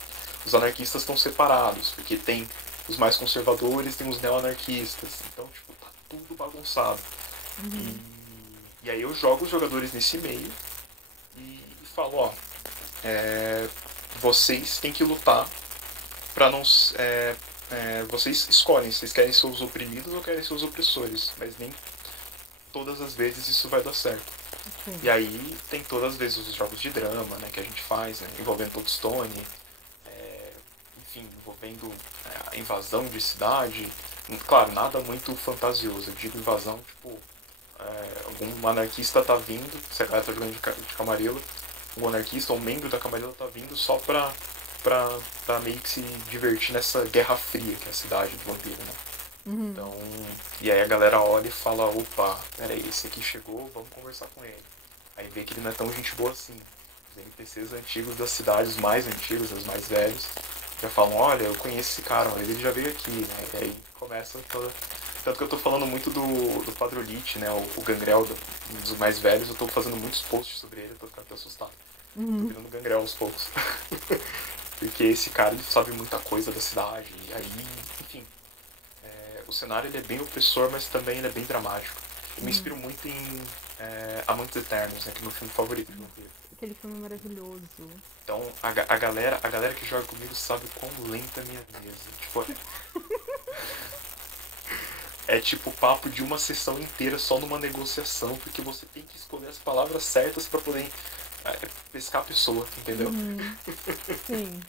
Os anarquistas estão separados, porque tem os mais conservadores, tem os neo-anarquistas. Então, tipo, tá tudo bagunçado. E aí eu jogo os jogadores nesse meio e falo, ó, vocês têm que lutar pra não... vocês escolhem se vocês querem ser os oprimidos ou querem ser os opressores, mas nem todas as vezes isso vai dar certo. Sim. E aí tem todas as vezes os jogos de drama, né, que a gente faz, né, envolvendo Toadstone, enfim, envolvendo a invasão de cidade. Claro, nada muito fantasioso. Eu digo invasão, tipo, algum anarquista tá vindo, se a galera tá jogando de Camarilla, um anarquista ou um membro da Camarilla tá vindo só pra meio que se divertir nessa guerra fria que é a cidade do vampiro, né? Então, e aí a galera olha e fala, opa, peraí, esse aqui chegou, vamos conversar com ele. Aí vê que ele não é tão gente boa assim. Os NPCs antigos da cidade, os mais antigos, os mais velhos, já falam, olha, eu conheço esse cara, olha, ele já veio aqui, né? E aí começa toda... Tanto que eu tô falando muito do Padrolite, né? O Gangrel, um dos mais velhos, eu tô fazendo muitos posts sobre ele, eu tô ficando até assustado. Tô virando Gangrel aos poucos. Porque esse cara, ele sabe muita coisa da cidade, e aí, enfim... O cenário ele é bem opressor, mas também ele é bem dramático. Eu me inspiro muito em Amantes Eternos, né, que é meu filme favorito de vampiro. Aquele filme é maravilhoso. Então, a galera que joga comigo sabe quão lenta é a minha mesa. Tipo, é tipo papo de uma sessão inteira só numa negociação, porque você tem que escolher as palavras certas pra poder pescar a pessoa, entendeu? Sim.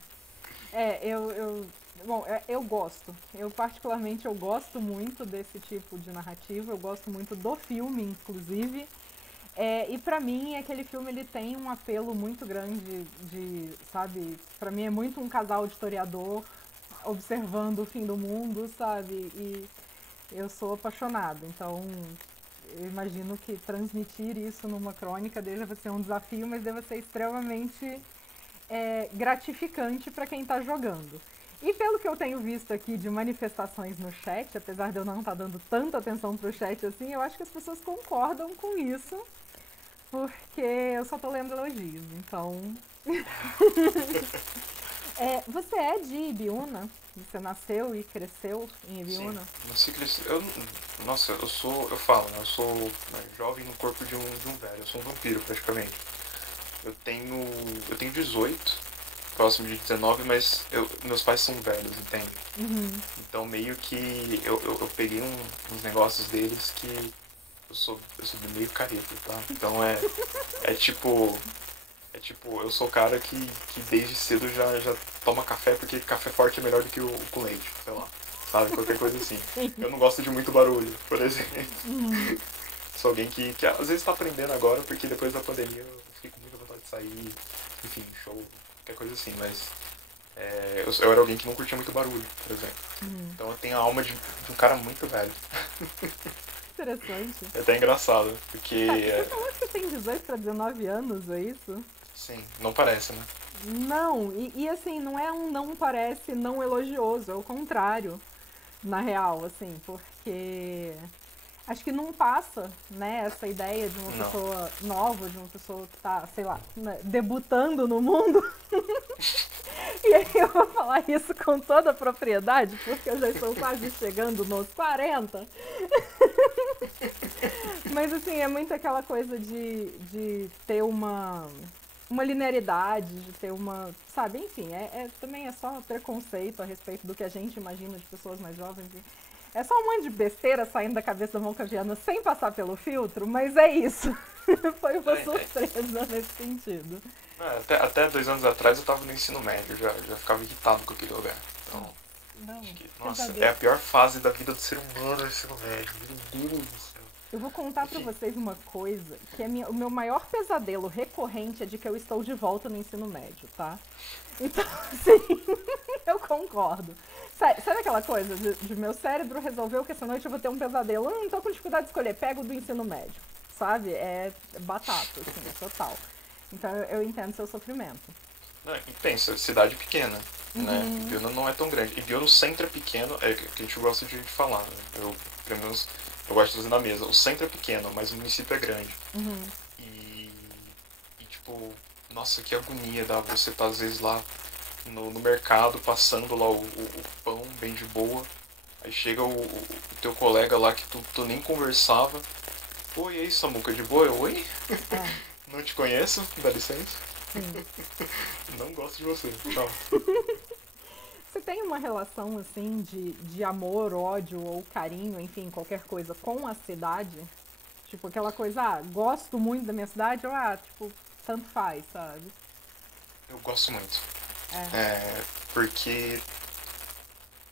Bom, eu gosto. Eu particularmente eu gosto muito desse tipo de narrativa. Eu gosto muito do filme, inclusive. E pra mim, aquele filme ele tem um apelo muito grande sabe? Pra mim é muito um casal de historiador observando o fim do mundo, sabe? E eu sou apaixonada. Então, eu imagino que transmitir isso numa crônica deva ser um desafio, mas deva ser extremamente gratificante para quem está jogando. E pelo que eu tenho visto aqui de manifestações no chat, apesar de eu não estar dando tanta atenção pro chat assim, eu acho que as pessoas concordam com isso, porque eu só tô lendo elogios, então... Você é de Ibiúna? Você nasceu e cresceu em Ibiúna? Sim, nasci cresceu. Nossa, eu falo, né? Eu sou, né, jovem no corpo de um velho. Eu sou um vampiro, praticamente. Eu tenho 18, próximo de 19, mas meus pais são velhos, entende? Então meio que eu peguei uns negócios deles que eu sou meio careta, tá? Então é tipo, eu sou o cara que desde cedo já toma café, porque café forte é melhor do que o com leite, sei lá. Sabe? Qualquer coisa assim. Eu não gosto de muito barulho, por exemplo. Sou alguém que às vezes tá aprendendo agora, porque depois da pandemia eu fiquei com muita vontade de sair, enfim, show, qualquer coisa assim, mas eu era alguém que não curtia muito barulho, por exemplo. Então eu tenho a alma de um cara muito velho. Interessante. É até engraçado, porque... Você falou que você tem 18 para 19 anos, é isso? Sim, não parece, né? Não, e assim, não é um não parece não elogioso, é o contrário, na real, assim, porque acho que não passa, né, essa ideia de uma pessoa nova, de uma pessoa que tá, sei lá, né, debutando no mundo. E aí eu vou falar isso com toda a propriedade, porque eu já estou quase chegando nos 40. Mas assim, é muito aquela coisa de ter uma linearidade, de ter uma... Sabe, enfim, também é só preconceito a respeito do que a gente imagina de pessoas mais jovens. É só um monte de besteira saindo da cabeça da Moncaviana sem passar pelo filtro, mas é isso. Foi uma surpresa nesse sentido. Até 2 anos atrás eu tava no ensino médio, já ficava irritado com aquele lugar. Então, acho que, nossa, é a pior fase da vida do ser humano, o ensino médio. Meu Deus do céu. Eu vou contar pra vocês uma coisa, que o meu maior pesadelo recorrente é de que eu estou de volta no ensino médio, tá? Então, sim, eu concordo. Sabe aquela coisa de meu cérebro resolveu que essa noite eu vou ter um pesadelo? Eu não tô com dificuldade de escolher, pego do ensino médio, sabe? É batata, assim, é total. Então eu entendo seu sofrimento. Não, e pensa, cidade pequena, né? Ibiúna não é tão grande. Ibiúna, o centro é pequeno, é que a gente gosta de falar, né? Pelo menos, eu gosto de trazer na mesa. O centro é pequeno, mas o município é grande. E tipo, nossa, que agonia dá você estar às vezes lá no mercado, passando lá o pão bem de boa. Aí chega o teu colega lá que tu nem conversava. Oi, e aí, Samuca, de boa? Oi? Não te conheço, dá licença. Não gosto de você, tchau. Você tem uma relação, assim, de amor, ódio ou carinho, enfim, qualquer coisa, com a cidade? Tipo, aquela coisa, gosto muito da minha cidade, ou tipo, tanto faz, sabe? Eu gosto muito. É. Porque.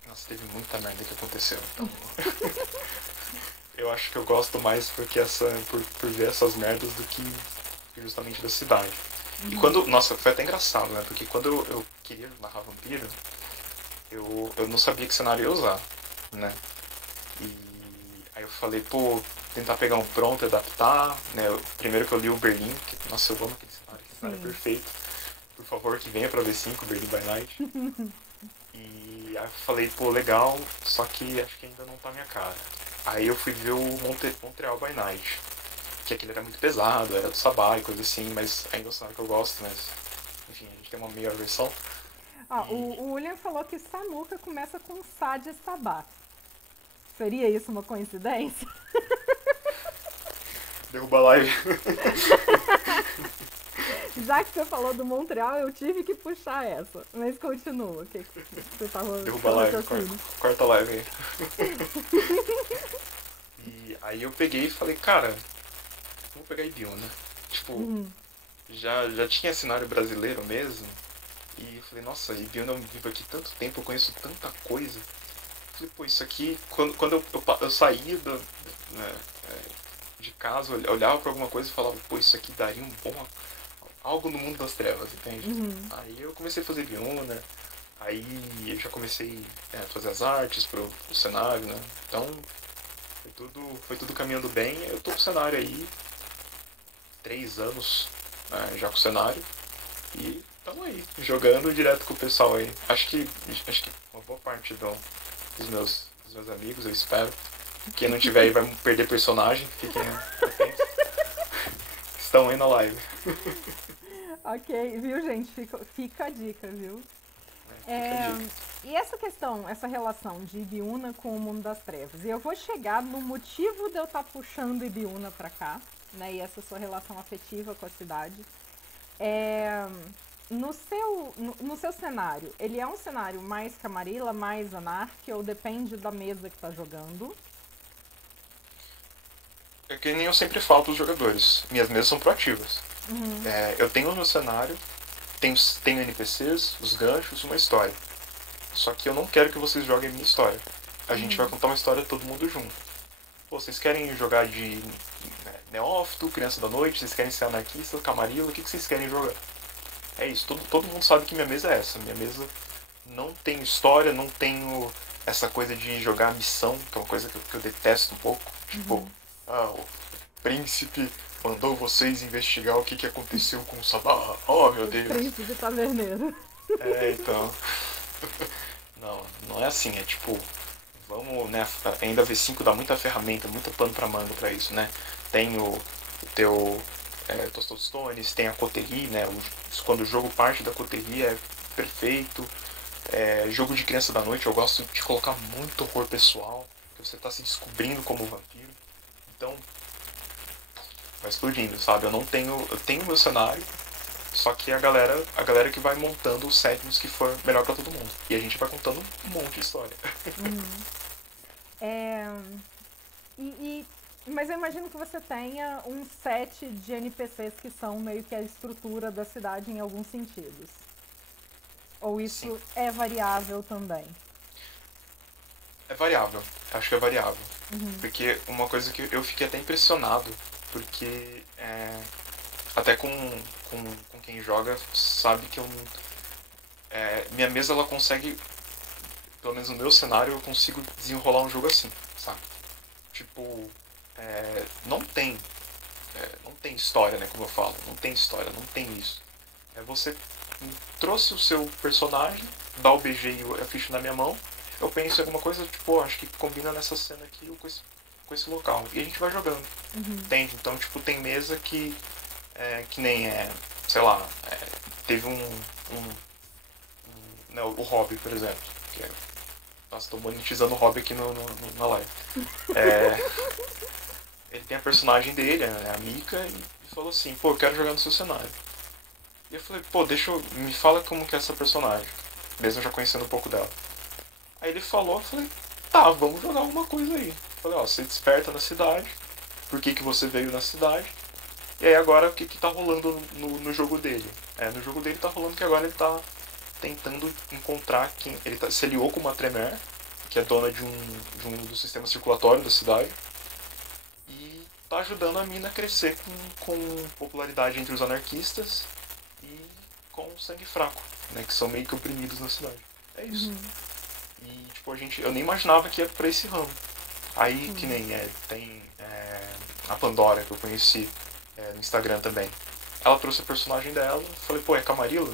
Nossa, teve muita merda que aconteceu. Então. Eu acho que eu gosto mais porque por ver essas merdas do que justamente da cidade. E quando. Nossa, foi até engraçado, né? Porque quando eu queria narrar vampiro, eu não sabia que cenário eu ia usar, né? E aí eu falei, pô, tentar pegar um pronto, adaptar, né? Primeiro que eu li o Berlim, que, nossa, eu amo aquele cenário é perfeito. Por favor, que venha pra V5, Berlim by Night. E aí eu falei, pô, legal, só que acho que ainda não tá minha cara. Aí eu fui ver o Montreal by Night, que aquele era muito pesado, era do Sabá e coisa assim, mas ainda é um cenário que eu gosto, mas enfim, a gente tem uma melhor versão. O William falou que Samuca começa com Sá de Sabá. Seria isso uma coincidência? Derruba a live. Já que você falou do Montreal, eu tive que puxar essa. Mas continua. O que você tava Derruba a live, quarta live aí. E aí eu peguei e falei, cara, vou pegar Ibiúna. Tipo, já tinha cenário brasileiro mesmo. E eu falei, nossa, Ibiúna, eu vivo aqui tanto tempo, eu conheço tanta coisa. Eu falei, pô, isso aqui, quando eu saía de casa, eu olhava pra alguma coisa e falava, pô, isso aqui daria um bom algo no mundo das trevas, entende? Aí eu comecei a fazer Ibiúna, aí eu já comecei a fazer as artes pro cenário, né? Então foi tudo caminhando bem. Eu tô com o cenário aí, 3 anos já com o cenário, e estamos aí, jogando direto com o pessoal aí. Acho que uma boa parte dos meus amigos, eu espero. Quem não tiver aí vai perder personagem, fiquem atentos. Estão aí na live. Ok, viu, gente? Fica a dica, viu? E essa questão, essa relação de Ibiúna com o mundo das trevas, e eu vou chegar no motivo de eu estar puxando Ibiúna pra cá, né? E essa sua relação afetiva com a cidade. No seu cenário, ele é um cenário mais Camarilla, mais Anark, ou depende da mesa que tá jogando? É que nem eu sempre falo pros jogadores, minhas mesas são proativas. Eu tenho o meu cenário, tenho NPCs, os ganchos, uma história. Só que eu não quero que vocês joguem a minha história. A gente vai contar uma história todo mundo junto. Pô, vocês querem jogar de neófito, criança da noite, vocês querem ser anarquista, camarilla, o que vocês querem jogar? É isso, todo mundo sabe que minha mesa é essa. Minha mesa não tem história, não tenho essa coisa de jogar missão, que é uma coisa que eu detesto um pouco. Tipo, o príncipe mandou vocês investigar o que aconteceu com o Sabá. Oh, meu Deus. Príncipe taverneiro. Então. Não é assim, é tipo, vamos, né, ainda a V5 dá muita ferramenta, muito pano pra manga pra isso, né? Tem o teu Tostones, tem a coterie, né? Quando o jogo parte da coterie é perfeito. Jogo de criança da noite, eu gosto de colocar muito horror pessoal, que você tá se descobrindo como vampiro. Então, vai explodindo, sabe? Eu tenho meu cenário, só que a galera que vai montando os settings que for melhor pra todo mundo. E a gente vai contando um monte de história. Mas eu imagino que você tenha um set de NPCs que são meio que a estrutura da cidade em alguns sentidos. Ou isso Sim. é variável também? É variável, acho que é variável. Porque uma coisa que eu fiquei até impressionado, porque até com quem joga sabe que minha mesa ela consegue, pelo menos no meu cenário, eu consigo desenrolar um jogo assim, sabe? Tipo, não tem história, né, como eu falo, não tem história, não tem isso. Você trouxe o seu personagem, dá o BG e a ficha na minha mão, eu penso em alguma coisa, tipo, acho que combina nessa cena aqui com esse local, e a gente vai jogando, entende? Então, tipo, tem mesa que nem sei lá, teve né, o Hobby, por exemplo, que nossa, tô monetizando o Hobby aqui na live. Ele tem a personagem dele, a Mika, e falou assim, pô, eu quero jogar no seu cenário. E eu falei, pô, me fala como que é essa personagem, mesmo já conhecendo um pouco dela. Aí ele falou, eu falei, tá, vamos jogar alguma coisa aí. Eu falei, ó, você desperta na cidade, por que você veio na cidade. E aí agora o que tá rolando no jogo dele? No jogo dele tá rolando que agora ele tá tentando encontrar quem... Ele se aliou com uma Tremere, que é dona do sistema circulatório da cidade. E tá ajudando a mina a crescer com popularidade entre os anarquistas e com o sangue fraco, né? Que são meio que oprimidos na cidade. É isso. E tipo, eu nem imaginava que ia pra esse ramo. Aí que nem tem a Pandora, que eu conheci no Instagram também. Ela trouxe a personagem dela, falei, pô, é Camarilla?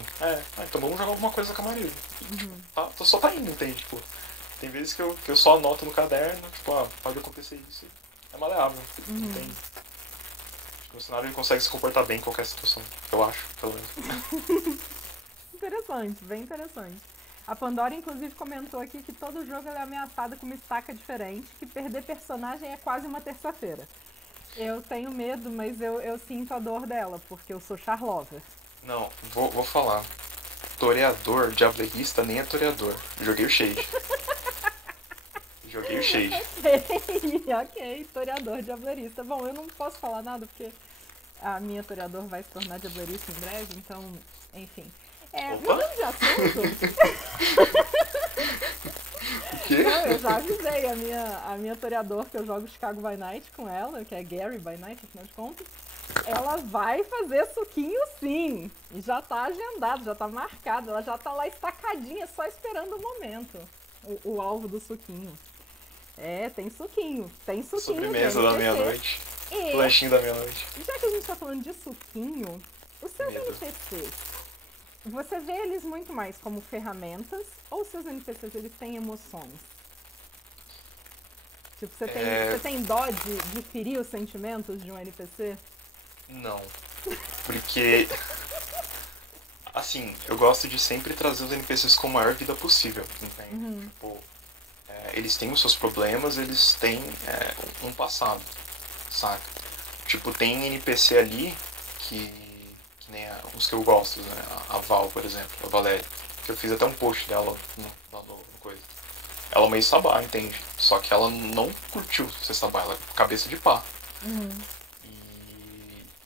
Então vamos jogar alguma coisa da Camarilla. Tipo, só tá indo, entende? Tipo, tem vezes que eu só anoto no caderno, tipo, pode acontecer isso. É maleável, entende? Tipo, o cenário ele consegue se comportar bem em qualquer situação, eu acho, pelo menos. Interessante, bem interessante. A Pandora, inclusive, comentou aqui que todo jogo ela é ameaçada com uma estaca diferente, que perder personagem é quase uma terça-feira. Eu tenho medo, mas eu sinto a dor dela, porque eu sou charlover. Não, vou falar. Toreador, diablerista, nem é toreador. Joguei o Shade. Joguei o Shade. Ok, toreador, diablerista. Bom, eu não posso falar nada, porque a minha toreador vai se tornar diablerista em breve, então, enfim. Mudando de assunto... O quê? Não, eu já avisei a minha toreador, que eu jogo Chicago by Night com ela, que é Gary by Night, afinal de contas. Ela vai fazer suquinho sim. E já tá agendado, já tá marcado. Ela já tá lá estacadinha, só esperando o momento. O alvo do suquinho. Tem suquinho. Tem suquinho. Sobremesa da meia-noite. Lanchinho da meia-noite. Já que a gente tá falando de suquinho, os seus NPCs, você vê eles muito mais como ferramentas ou os seus NPCs eles têm emoções? Tipo, você tem dó de ferir os sentimentos de um NPC? Não. Porque, assim, eu gosto de sempre trazer os NPCs com a maior vida possível, entende? Tipo, eles têm os seus problemas, eles têm um passado, saca? Tipo, tem NPC ali que nem os que eu gosto, né? A Val, por exemplo, a Valéria, que eu fiz até um post dela lá no coisa. Ela é meio sabá, entende? Só que ela não curtiu ser sabá, ela é cabeça de pá.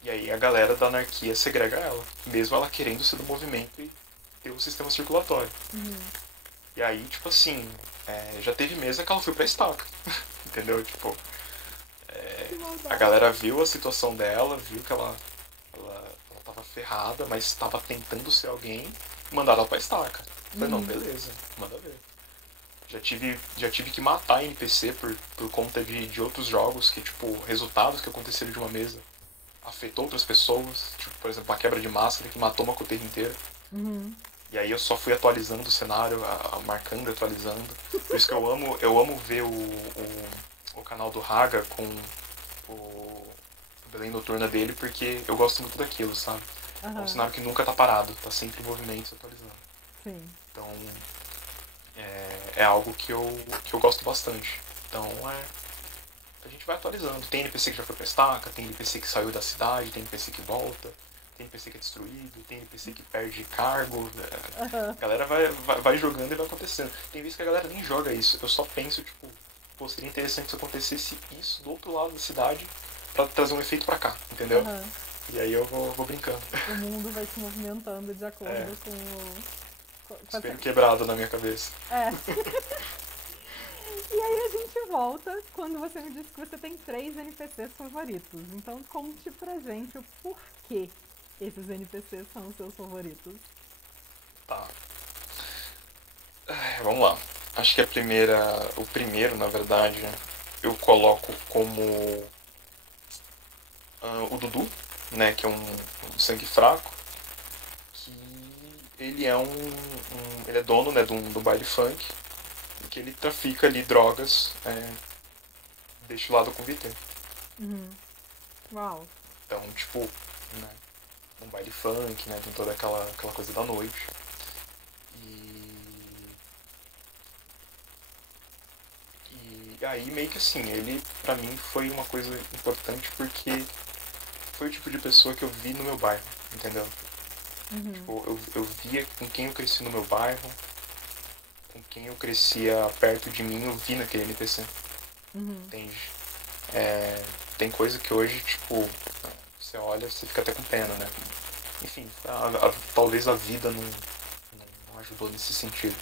E aí a galera da anarquia segrega ela, mesmo ela querendo ser do movimento e ter um sistema circulatório. E aí, tipo assim, já teve mesa que ela foi pra estaca, entendeu? Tipo, a galera viu a situação dela, viu que ela tava ferrada, mas estava tentando ser alguém, mandaram ela pra estaca. Falei, não, beleza, manda ver. Já tive que matar NPC por conta de outros jogos que, tipo, resultados que aconteceram de uma mesa afetou outras pessoas. Tipo, por exemplo, a quebra de máscara que matou uma coteira inteira. E aí eu só fui atualizando o cenário, marcando e atualizando. Por isso que eu amo ver o canal do Haga com o Belém Noturna dele, porque eu gosto muito daquilo, sabe? É um cenário que nunca tá parado, tá sempre em movimento, atualizando. Sim. Então, é algo que eu gosto bastante. Então, a gente vai atualizando. Tem NPC que já foi pra estaca, tem NPC que saiu da cidade, tem NPC que volta, tem NPC que é destruído, tem NPC que perde cargo. A galera vai jogando e vai acontecendo. Tem vezes que a galera nem joga isso. Eu só penso, tipo, pô, seria interessante se acontecesse isso do outro lado da cidade pra trazer um efeito pra cá, entendeu? E aí eu vou brincando. O mundo vai se movimentando de acordo com o... Espelho quebrado na minha cabeça. E aí a gente volta quando você me disse que você tem 3 NPCs favoritos. Então conte pra gente o porquê esses NPCs são os seus favoritos. Tá. Vamos lá. Acho que o primeiro, na verdade, eu coloco como o Dudu, né, que é um sangue fraco, que ele é ele é dono, né, do baile funk, e que ele trafica ali drogas destilado com VT. Uau. Então, tipo, né, um baile funk, né, tem toda aquela coisa da noite. E aí meio que assim, ele pra mim foi uma coisa importante porque foi o tipo de pessoa que eu vi no meu bairro, entendeu? Tipo, eu via com quem eu cresci no meu bairro, com quem eu crescia perto de mim, eu vi naquele NPC. Entende? Tem coisa que hoje, tipo, você olha, você fica até com pena, né? Enfim, talvez a vida não ajudou nesse sentido.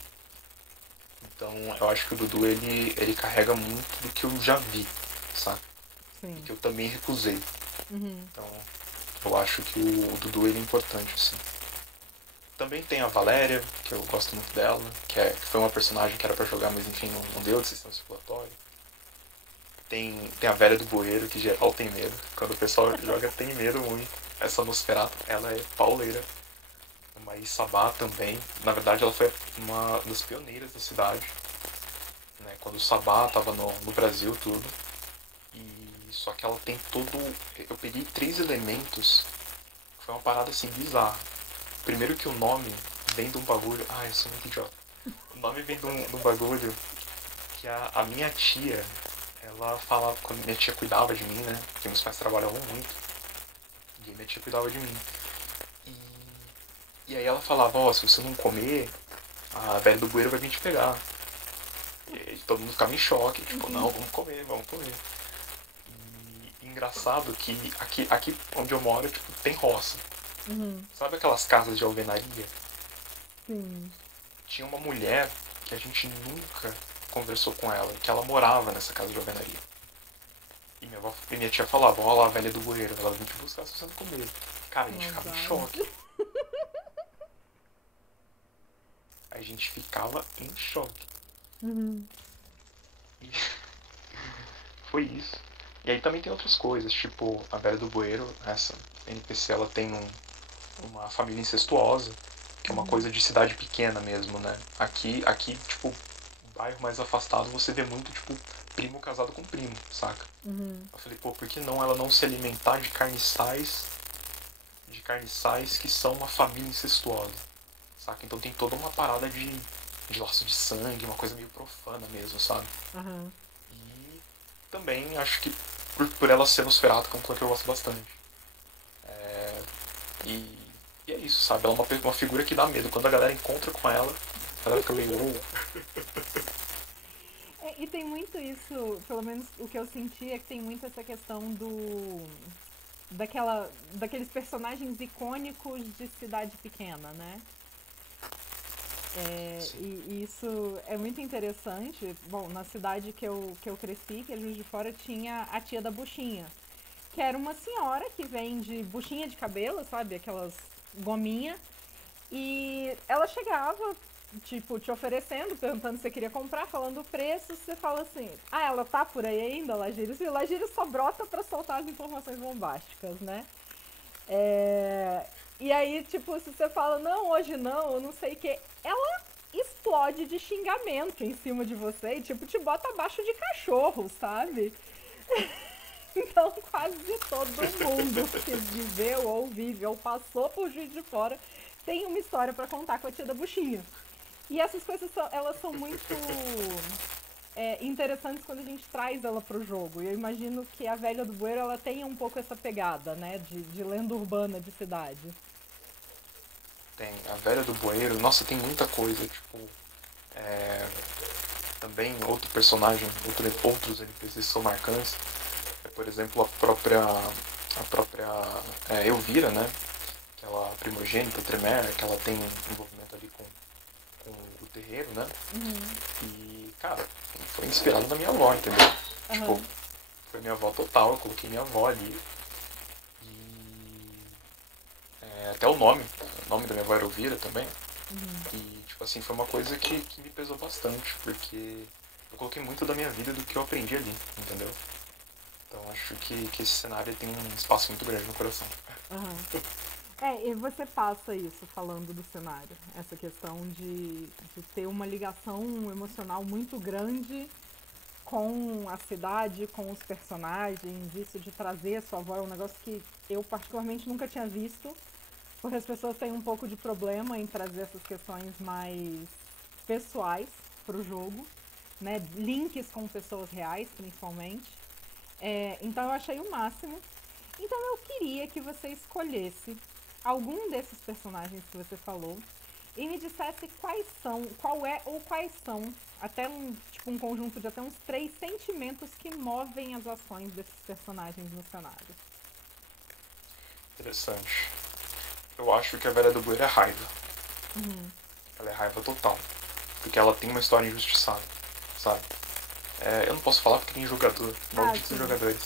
Então, eu acho que o Dudu, ele carrega muito do que eu já vi, sabe? E Sim. que eu também recusei. Uhum. Então, eu acho que o Dudu, ele é importante, assim. Também tem a Valéria, que eu gosto muito dela, que foi uma personagem que era pra jogar, mas enfim, não deu de sistema circulatório. Tem a velha do bueiro, que geral tem medo. Quando o pessoal joga, tem medo muito. Essa Nosferatu, ela é pauleira. Uma Isabá também. Na verdade, ela foi uma das pioneiras da cidade. Né? Quando o Sabá tava no Brasil, tudo. Só que ela tem todo... Eu peguei 3 elementos. Foi uma parada assim bizarra. Primeiro que o nome vem de um bagulho... Eu sou muito idiota. O nome vem de um bagulho que a minha tia... Ela falava... Quando minha tia cuidava de mim, né? Porque meus pais trabalhavam muito. E minha tia cuidava de mim. E aí ela falava, se você não comer, a velha do bueiro vai vir te pegar. E todo mundo ficava em choque, tipo, não, vamos comer, vamos comer. E engraçado que aqui onde eu moro, tipo, tem roça. Uhum. Sabe aquelas casas de alvenaria? Sim. Tinha uma mulher que a gente nunca conversou com ela, que ela morava nessa casa de alvenaria. E minha tia falava, olha lá a velha do bueiro, ela vai vir te buscar se você não comer. Cara, a gente ficava em choque. A gente ficava em choque. Uhum. E foi isso. E aí também tem outras coisas, tipo a Velha do Bueiro, essa NPC, ela tem uma família incestuosa, que é uma coisa de cidade pequena mesmo, né? Aqui, tipo, bairro mais afastado, você vê muito, tipo, primo casado com primo, saca? Uhum. Eu falei, por que não ela não se alimentar de carniçais que são uma família incestuosa, saca? Então tem toda uma parada de laço de sangue, uma coisa meio profana mesmo, sabe? Uhum. E também acho que por ela ser Nosferatu, que é um clã que eu gosto bastante. E, e é isso, sabe? Ela é uma figura que dá medo. Quando a galera encontra com ela, a galera fica meio... E tem muito isso, pelo menos o que eu senti é que tem muito essa questão daqueles personagens icônicos de cidade pequena, né? E isso é muito interessante. Bom, na cidade que eu cresci, que é Juiz de Fora, tinha a tia da buchinha, que era uma senhora que vende buchinha de cabelo, sabe? Aquelas gominha. E ela chegava, tipo, te oferecendo, perguntando se você queria comprar, falando o preço. Você fala assim, ela tá por aí ainda, Lagírios? E o Lagírios só brota pra soltar as informações bombásticas, né? E aí, tipo, se você fala, não, hoje não, eu não sei o que, ela explode de xingamento em cima de você e, tipo, te bota abaixo de cachorro, sabe? Então, quase todo mundo que viveu ou vive ou passou por Juiz de Fora tem uma história pra contar com a tia da buchinha. E essas coisas, elas são muito interessantes quando a gente traz ela pro jogo. E eu imagino que a Velha do Bueiro, ela tenha um pouco essa pegada, né, de lenda urbana de cidade. Tem a Velha do Bueiro. Nossa, tem muita coisa, tipo... Também outro personagem, outros NPCs são marcantes. Por exemplo, a própria Elvira, né? Aquela primogênita, Tremere, que ela tem um envolvimento ali com o terreiro, né? E, cara, foi inspirado na minha avó, entendeu? Tipo, Aham. foi minha avó total, eu coloquei minha avó ali. E até o nome da minha avó era Elvira também. E, tipo assim, foi uma coisa que me pesou bastante, porque eu coloquei muito da minha vida do que eu aprendi ali, entendeu? Então acho que esse cenário tem um espaço muito grande no coração. Aham. E você passa isso falando do cenário, essa questão de ter uma ligação emocional muito grande com a cidade, com os personagens, isso de trazer a sua avó é um negócio que eu particularmente nunca tinha visto, porque as pessoas têm um pouco de problema em trazer essas questões mais pessoais pro jogo, né? Links com pessoas reais, principalmente. Então eu achei o máximo. Então eu queria que você escolhesse algum desses personagens que você falou e me dissesse qual é ou quais são, até um conjunto de até uns 3 sentimentos que movem as ações desses personagens no cenário. Interessante. Eu acho que a velha do bueiro é raiva. Ela é raiva total. Porque ela tem uma história injustiçada, sabe? Eu não posso falar porque tem jogador. Malditos jogadores.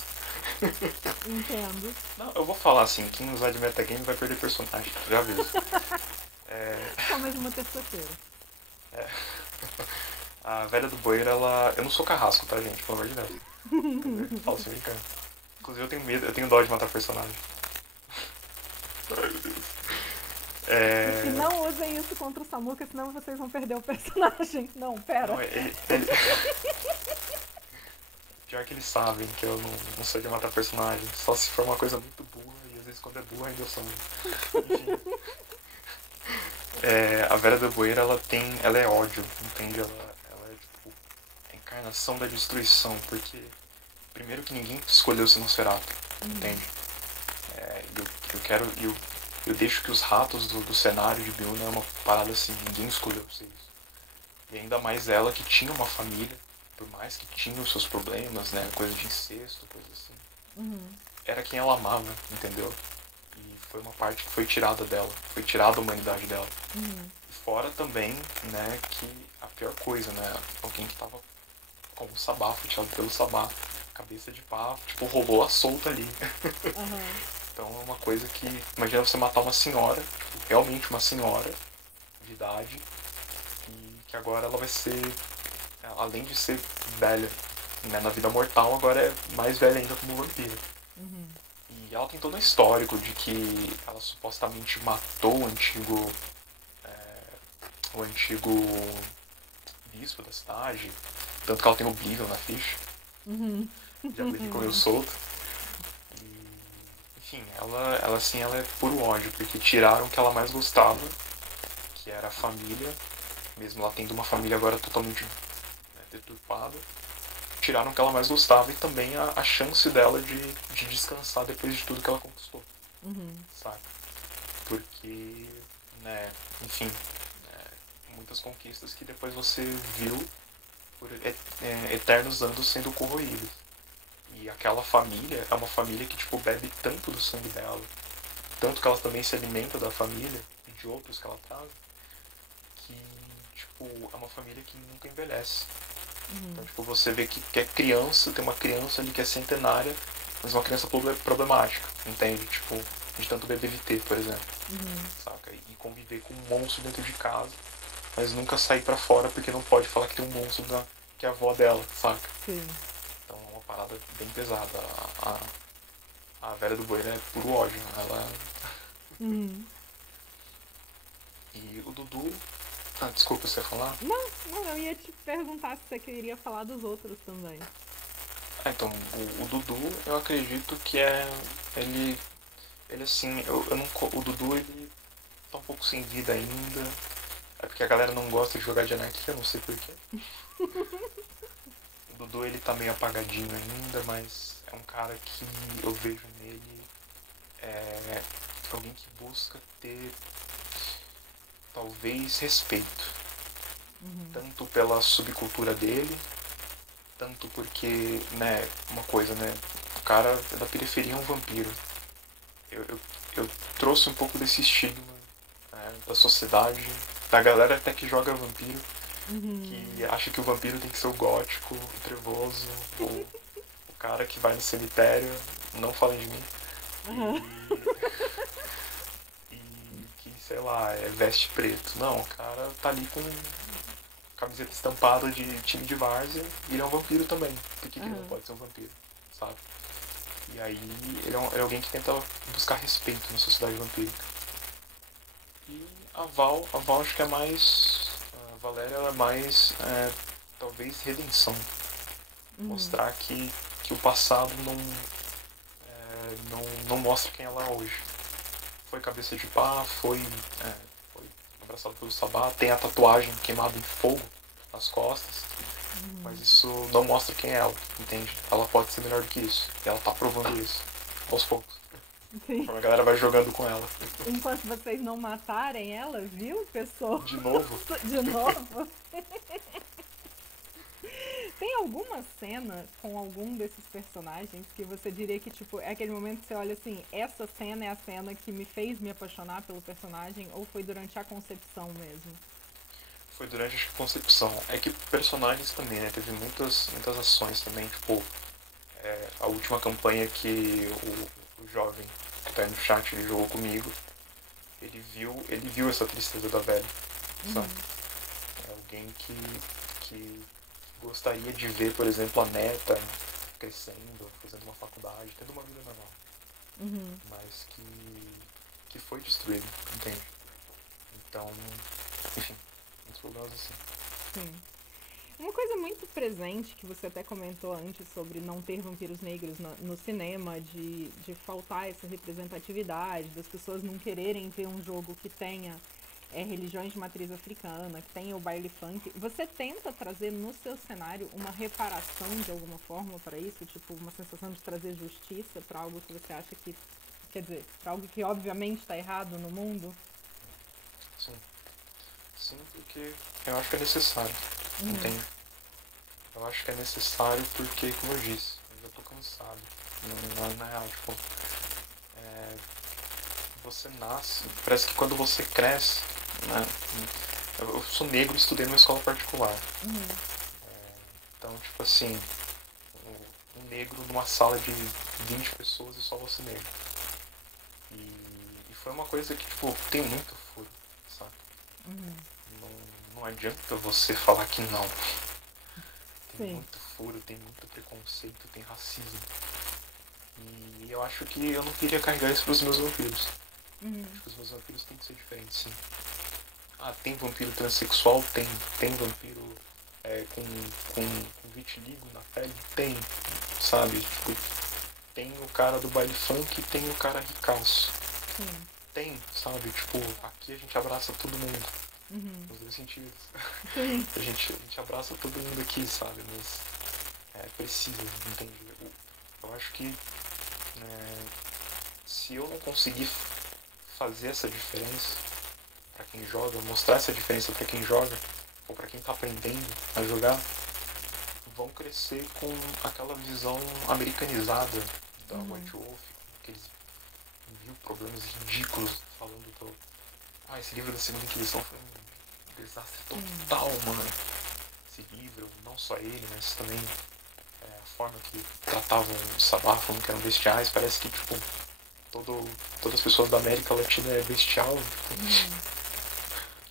Entendo. Não, eu vou falar assim, quem usar de metagame vai perder personagem, já aviso. Só mais uma terça-feira. A velha do bueiro, ela... Eu não sou carrasco, tá, gente? Pelo amor de Deus. Falo assim, brincando. Inclusive eu tenho medo, eu tenho dó de matar personagem. Ai, meu Deus. E não usem isso contra o Samuka, senão vocês vão perder o personagem. Não, pera. Não, ele... Pior que eles sabem que eu não sou de matar personagem. Só se for uma coisa muito burra, e às vezes quando é burra ainda eu sou. Enfim. A velha do bueiro, ela é ódio, entende? Ela é tipo a encarnação da destruição, porque primeiro que ninguém escolheu ser Nosferatu, entende? Eu deixo que os ratos do cenário de Biuna é uma parada assim, ninguém escolheu ser isso. E ainda mais ela que tinha uma família, por mais que tinha os seus problemas, né, coisa de incesto, coisa assim. Era quem ela amava, entendeu? E foi uma parte que foi tirada dela, foi tirada a humanidade dela. E fora também, né, que a pior coisa, né, alguém que tava com o Sabá, foi tirado pelo Sabá, cabeça de pá, tipo, rolou a solta ali. Então é uma coisa que, imagina você matar uma senhora, tipo, realmente uma senhora de idade, e que agora ela vai ser, além de ser velha, né, na vida mortal, agora é mais velha ainda como vampiro. E ela tem todo um histórico de que ela supostamente matou o antigo bispo da cidade, tanto que ela tem o Oblivion na ficha. Já vi que comeu solto. E, enfim, ela assim, ela é puro ódio, porque tiraram o que ela mais gostava, que era a família, mesmo ela tendo uma família agora totalmente, né, deturpada. Tiraram o que ela mais gostava e também a chance dela de descansar depois de tudo que ela conquistou. Sabe? Porque, né, enfim, muitas conquistas que depois você viu por eternos anos sendo corroídas. E aquela família é uma família que, tipo, bebe tanto do sangue dela, tanto que ela também se alimenta da família e de outros que ela traz, que, tipo, é uma família que nunca envelhece. Então, tipo, você vê que é criança, tem uma criança ali que é centenária, mas uma criança problemática, entende? Tipo, de tanto beber VT, por exemplo. Saca? E conviver com um monstro dentro de casa, mas nunca sair pra fora porque não pode falar que tem um monstro que é a avó dela, saca? Sim. Então é uma parada bem pesada. A velha do bueiro é puro ódio. Ela... E o Dudu... Ah, desculpa, você ia falar? Não, eu ia te perguntar se você queria falar dos outros também. Então, o Dudu, eu acredito que ele assim, eu não, o Dudu, ele tá um pouco sem vida ainda. É porque a galera não gosta de jogar de anarquia, não sei porquê. O Dudu, ele tá meio apagadinho ainda, mas é um cara que eu vejo nele alguém que busca ter talvez respeito. Tanto pela subcultura dele, tanto porque, né, uma coisa, né, o cara da periferia é um vampiro. Eu trouxe um pouco desse estigma, né, da sociedade, da galera até que joga vampiro, que acha que o vampiro tem que ser o gótico, o trevoso, o cara que vai no cemitério, não falem de mim, e que, sei lá, veste preto. Não, o cara tá ali com camiseta estampada de time de várzea e ele é um vampiro também. Por que ele não pode ser um vampiro, sabe? E aí ele é alguém que tenta buscar respeito na sociedade vampírica. E a Val acho que é mais... A Valéria é mais, talvez, redenção. Mostrar que o passado não mostra quem ela é hoje. Foi cabeça de pá, foi abraçado pelo Sabá, tem a tatuagem queimada em fogo nas costas, mas isso não mostra quem é ela, entende? Ela pode ser melhor do que isso, e ela tá provando isso, aos poucos. Sim. A galera vai jogando com ela. Enquanto vocês não matarem ela, viu, pessoal? De novo? De novo? Tem alguma cena com algum desses personagens que você diria que, tipo, é aquele momento que você olha assim, essa cena é a cena que me fez me apaixonar pelo personagem, ou foi durante a concepção mesmo? Foi durante a concepção. É que personagens também, né? Teve muitas ações também, tipo, a última campanha que o jovem que tá aí no chat, ele jogou comigo, ele viu essa tristeza da velha, sabe? É alguém que gostaria de ver, por exemplo, a neta crescendo, fazendo uma faculdade, tendo uma vida normal, mas que foi destruído, entende? Então, enfim, muitos problemas assim. Sim. Uma coisa muito presente que você até comentou antes sobre não ter vampiros negros no cinema, de faltar essa representatividade, das pessoas não quererem ver um jogo que tenha religiões de matriz africana, que tenha o baile funk. Você tenta trazer no seu cenário uma reparação de alguma forma para isso? Tipo, uma sensação de trazer justiça para algo que você acha que... Quer dizer, para algo que obviamente está errado no mundo? Sim. Sim, porque eu acho que é necessário, entende? Eu acho que é necessário porque, como eu disse, eu já tô cansado. Não, na real, tipo, você nasce, parece que quando você cresce, né? Eu sou negro e estudei numa escola particular. Então, tipo assim, um negro numa sala de 20 pessoas e só você negro. E foi uma coisa que, tipo, tem muito furo, sabe? Não adianta você falar que não. Tem Sim. muito furo, tem muito preconceito, tem racismo. E eu acho que eu não queria carregar isso pros meus vampiros. Acho que os meus vampiros têm que ser diferentes, sim. Ah, tem vampiro transexual? Tem vampiro com vitiligo na pele? Tem, sabe? Tipo, tem o cara do baile funk e tem o cara ricaço. Sim. Tem, sabe? Tipo, aqui a gente abraça todo mundo. Nos dois sentidos. Sim. A gente abraça todo mundo aqui, sabe? Mas precisa, entende? Eu acho que se eu não conseguir fazer essa diferença para quem joga, mostrar essa diferença para quem joga, ou para quem está aprendendo a jogar, vão crescer com aquela visão americanizada da White Wolf, aqueles mil problemas ridículos falando do... esse livro da Segunda Inquisição foi um desastre total, mano. Esse livro, não só ele, mas também a forma que tratavam o Sabá, falando que eram bestiais, parece que, tipo, todas as pessoas da América Latina é bestial.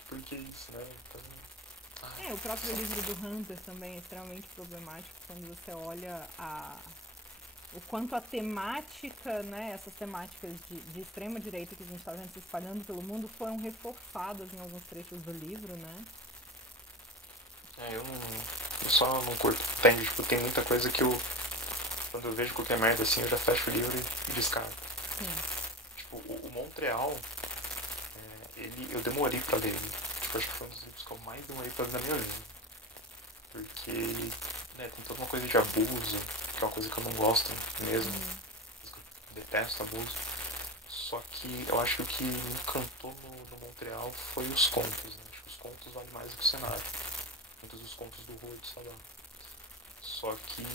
Por que isso, né? Então, o próprio livro do Hunter também é extremamente problemático quando você olha o quanto a temática, né, essas temáticas de extrema direita que a gente está vendo se espalhando pelo mundo foram reforçadas em alguns trechos do livro, né? Eu só não curto. Tem muita coisa que quando eu vejo qualquer merda assim, eu já fecho o livro e descarto. Tipo, o Montreal, eu demorei pra ler ele. Tipo, acho que foi um dos livros que eu mais demorei pra ler na minha vida. Porque, tem toda uma coisa de abuso, que é uma coisa que eu não gosto mesmo. Eu detesto abuso. Só que eu acho que o que me encantou no Montreal foi os contos, né? Acho que os contos valem mais do que o cenário. Muitos dos contos do Rua de Sadar. Só que,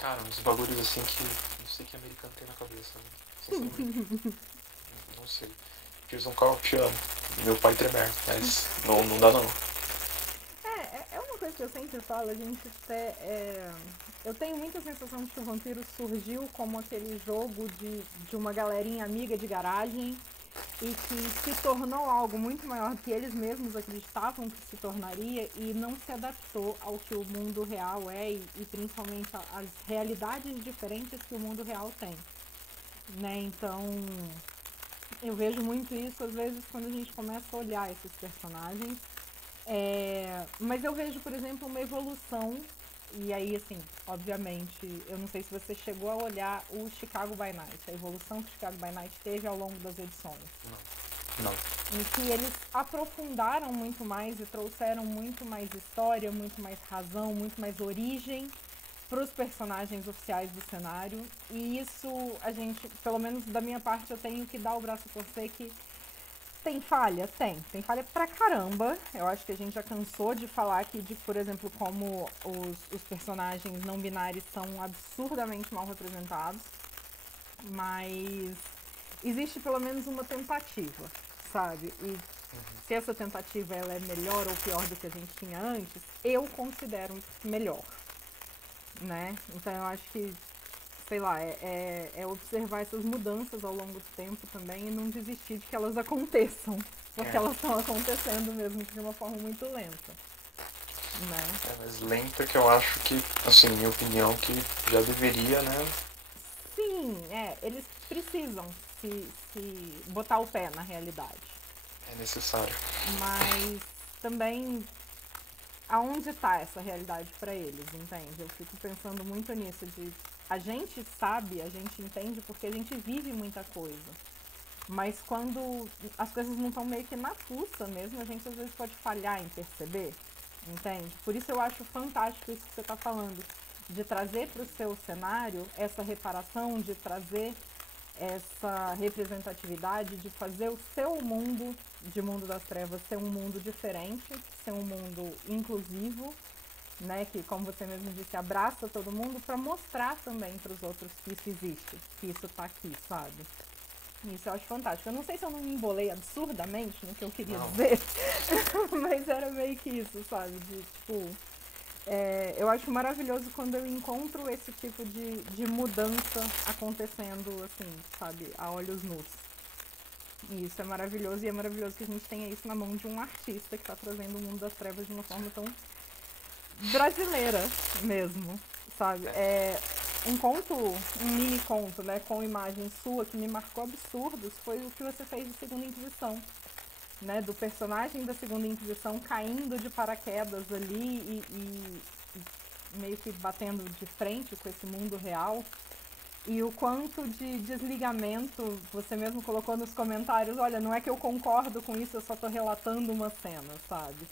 cara, uns bagulhos assim que não sei que americano tem na cabeça, né? Sinceramente. Não sei. Jason Carl, te amo. Meu pai tremer, mas não dá não. É uma coisa que eu sempre falo, a gente até... eu tenho muita sensação de que o Vampiro surgiu como aquele jogo de uma galerinha amiga de garagem e que se tornou algo muito maior do que eles mesmos acreditavam que se tornaria e não se adaptou ao que o mundo real é e principalmente às realidades diferentes que o mundo real tem, né? Então, eu vejo muito isso às vezes quando a gente começa a olhar esses personagens. Mas eu vejo, por exemplo, uma evolução. E aí, assim, obviamente, eu não sei se você chegou a olhar o Chicago by Night, a evolução que o Chicago by Night teve ao longo das edições. Não. Em que eles aprofundaram muito mais e trouxeram muito mais história, muito mais razão, muito mais origem para os personagens oficiais do cenário. E isso a gente, pelo menos da minha parte, eu tenho que dar o braço a torcer que tem falha? Tem falha pra caramba. Eu acho que a gente já cansou de falar aqui de, por exemplo, como os personagens não binários são absurdamente mal representados. Mas existe pelo menos uma tentativa, sabe? E se essa tentativa ela é melhor ou pior do que a gente tinha antes, eu considero melhor, né? Então eu acho que, sei lá, é observar essas mudanças ao longo do tempo também e não desistir de que elas aconteçam, porque elas estão acontecendo mesmo de uma forma muito lenta, né? Mas lenta que eu acho que, assim, minha opinião, que já deveria, né? Sim, eles precisam se botar o pé na realidade. É necessário. Mas também, aonde está essa realidade para eles, entende? Eu fico pensando muito nisso, de a gente sabe, a gente entende porque a gente vive muita coisa. Mas quando as coisas não estão meio que na fuça mesmo, a gente às vezes pode falhar em perceber, entende? Por isso eu acho fantástico isso que você está falando, de trazer para o seu cenário essa reparação, de trazer essa representatividade, de fazer o seu mundo de Mundo das Trevas ser um mundo diferente, ser um mundo inclusivo, né, que, como você mesmo disse, abraça todo mundo, para mostrar também para os outros que isso existe, que isso está aqui, sabe? Isso eu acho fantástico. Eu não sei se eu não me embolei absurdamente no que eu queria dizer, mas era meio que isso, sabe? De, tipo, eu acho maravilhoso quando eu encontro esse tipo de mudança acontecendo, assim, sabe, a olhos nus. E isso é maravilhoso, e é maravilhoso que a gente tenha isso na mão de um artista que está trazendo o Mundo das Trevas de uma forma tão brasileira mesmo, sabe? Um conto, um mini conto, né, com imagem sua que me marcou absurdos foi o que você fez de Segunda Inquisição, né, do personagem da Segunda Inquisição caindo de paraquedas ali e meio que batendo de frente com esse mundo real. E o quanto de desligamento você mesmo colocou nos comentários, olha, não é que eu concordo com isso, eu só tô relatando uma cena, sabe?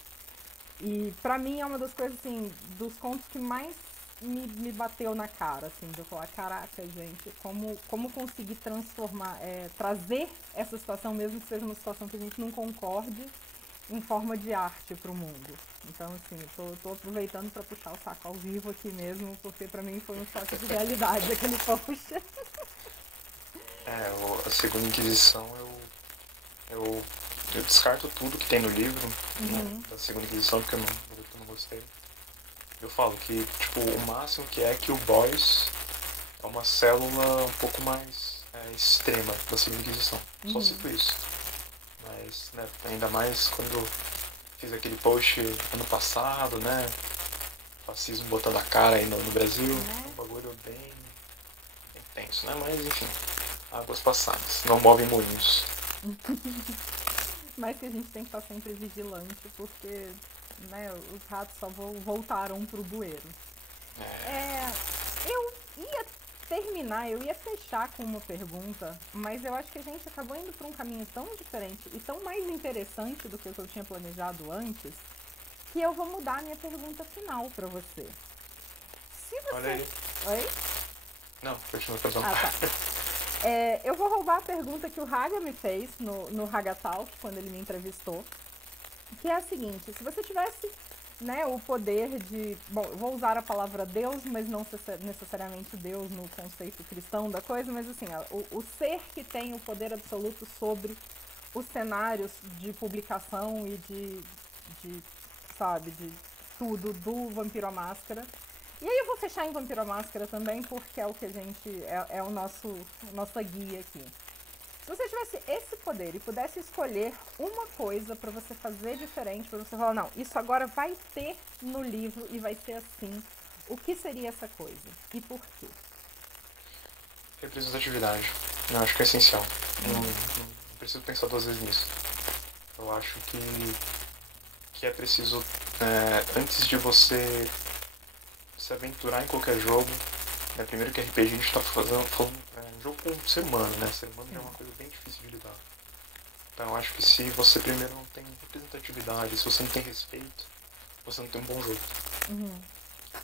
E pra mim é uma das coisas, assim, dos contos que mais me bateu na cara, assim, de eu falar, caraca, gente, como conseguir transformar, trazer essa situação, mesmo que seja uma situação que a gente não concorde, em forma de arte pro mundo. Então, assim, tô aproveitando pra puxar o saco ao vivo aqui mesmo, porque pra mim foi um choque de realidade aquele post. A Segunda Inquisição, eu descarto tudo que tem no livro, né, da Segunda Inquisição, porque eu não gostei. Eu falo que, tipo, o máximo que é que o Boys é uma célula um pouco mais extrema da Segunda Inquisição. Só cito isso. Mas, né, ainda mais quando eu fiz aquele post ano passado, né, fascismo botando a cara aí no Brasil, um bagulho bem tenso, né, mas enfim, águas passadas, não movem moinhos. Mas que a gente tem que estar sempre vigilante, porque, né, os ratos só voltaram pro bueiro. Eu ia terminar, eu ia fechar com uma pergunta, mas eu acho que a gente acabou indo para um caminho tão diferente e tão mais interessante do que o que eu tinha planejado antes, que eu vou mudar a minha pergunta final para você. Se você... Olha aí. Oi? Não, continua fazendo. Tá. Eu vou roubar a pergunta que o Haga me fez no Haga Talk, quando ele me entrevistou, que é a seguinte: se você tivesse, né, o poder de... Bom, eu vou usar a palavra Deus, mas não necessariamente Deus no conceito cristão da coisa, mas assim, o ser que tem o poder absoluto sobre os cenários de publicação e de sabe, de tudo do Vampiro à Máscara. E aí eu vou fechar em Vampiro à Máscara também, porque é o que a gente... é o nossa guia aqui. Se você tivesse esse poder e pudesse escolher uma coisa pra você fazer diferente, pra você falar, não, isso agora vai ter no livro e vai ser assim, o que seria essa coisa? E por quê? Representatividade. Eu acho que é essencial. Não preciso pensar duas vezes nisso. Eu acho que é preciso, antes de você se aventurar em qualquer jogo, né, primeiro que RPG a gente está falando um jogo com um ser humano, né? Ser humano é uma coisa bem difícil de lidar. Então eu acho que se você primeiro não tem representatividade, se você não tem respeito, você não tem um bom jogo.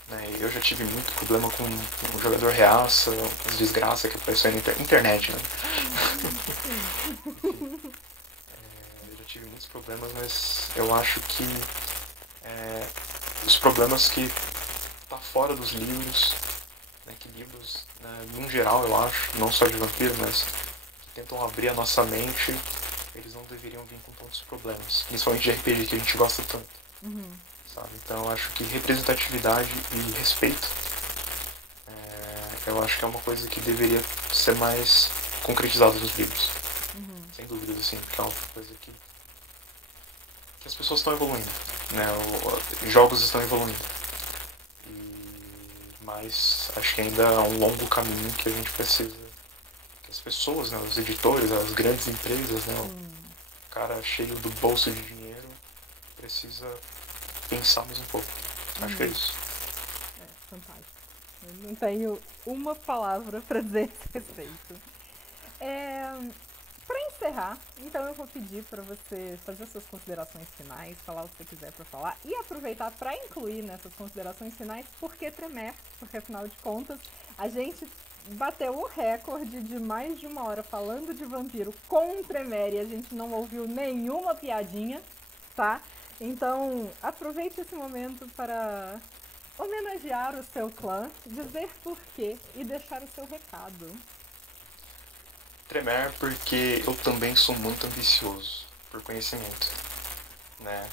né? Eu já tive muito problema com o jogador reaça, as desgraças que apareceu na internet, né? Eu já tive muitos problemas, mas eu acho que os problemas que tá fora dos livros, né, que livros, né, num geral eu acho, não só de vampiro, mas que tentam abrir a nossa mente, eles não deveriam vir com tantos problemas, principalmente de RPG que a gente gosta tanto, sabe? Então eu acho que representatividade e respeito, eu acho que é uma coisa que deveria ser mais concretizada nos livros, sem dúvida, assim, porque é uma coisa que as pessoas estão evoluindo, né? Jogos estão evoluindo. Mas acho que ainda é um longo caminho que a gente precisa, que as pessoas, né, os editores, as grandes empresas, né, o cara cheio do bolso de dinheiro precisa pensar mais um pouco. Acho que é isso. Fantástico. Eu não tenho uma palavra para dizer a esse respeito. Para encerrar, então eu vou pedir para você fazer suas considerações finais, falar o que você quiser para falar e aproveitar para incluir nessas considerações finais por que Tremere, porque afinal de contas a gente bateu o recorde de mais de 1 hora falando de vampiro com Tremere e a gente não ouviu nenhuma piadinha, tá? Então aproveite esse momento para homenagear o seu clã, dizer por quê e deixar o seu recado. Tremere porque eu também sou muito ambicioso por conhecimento, né?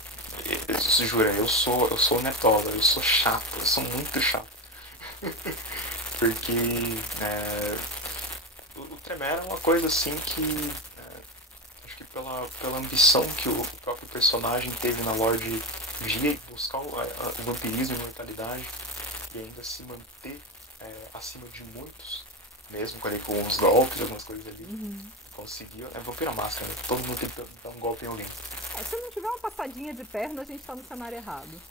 Jura, eu sou nerdola, eu sou chato, eu sou muito chato. Porque o Tremere é uma coisa assim que acho que pela ambição que o próprio personagem teve na lore de vir buscar o vampirismo e a imortalidade e ainda se manter acima de muitos, mesmo com uns golpes, algumas coisas ali, conseguiu. É vampiro máscara, né? Todo mundo tem que dar um golpe em alguém. Se não tiver uma passadinha de perna, a gente tá no cenário errado.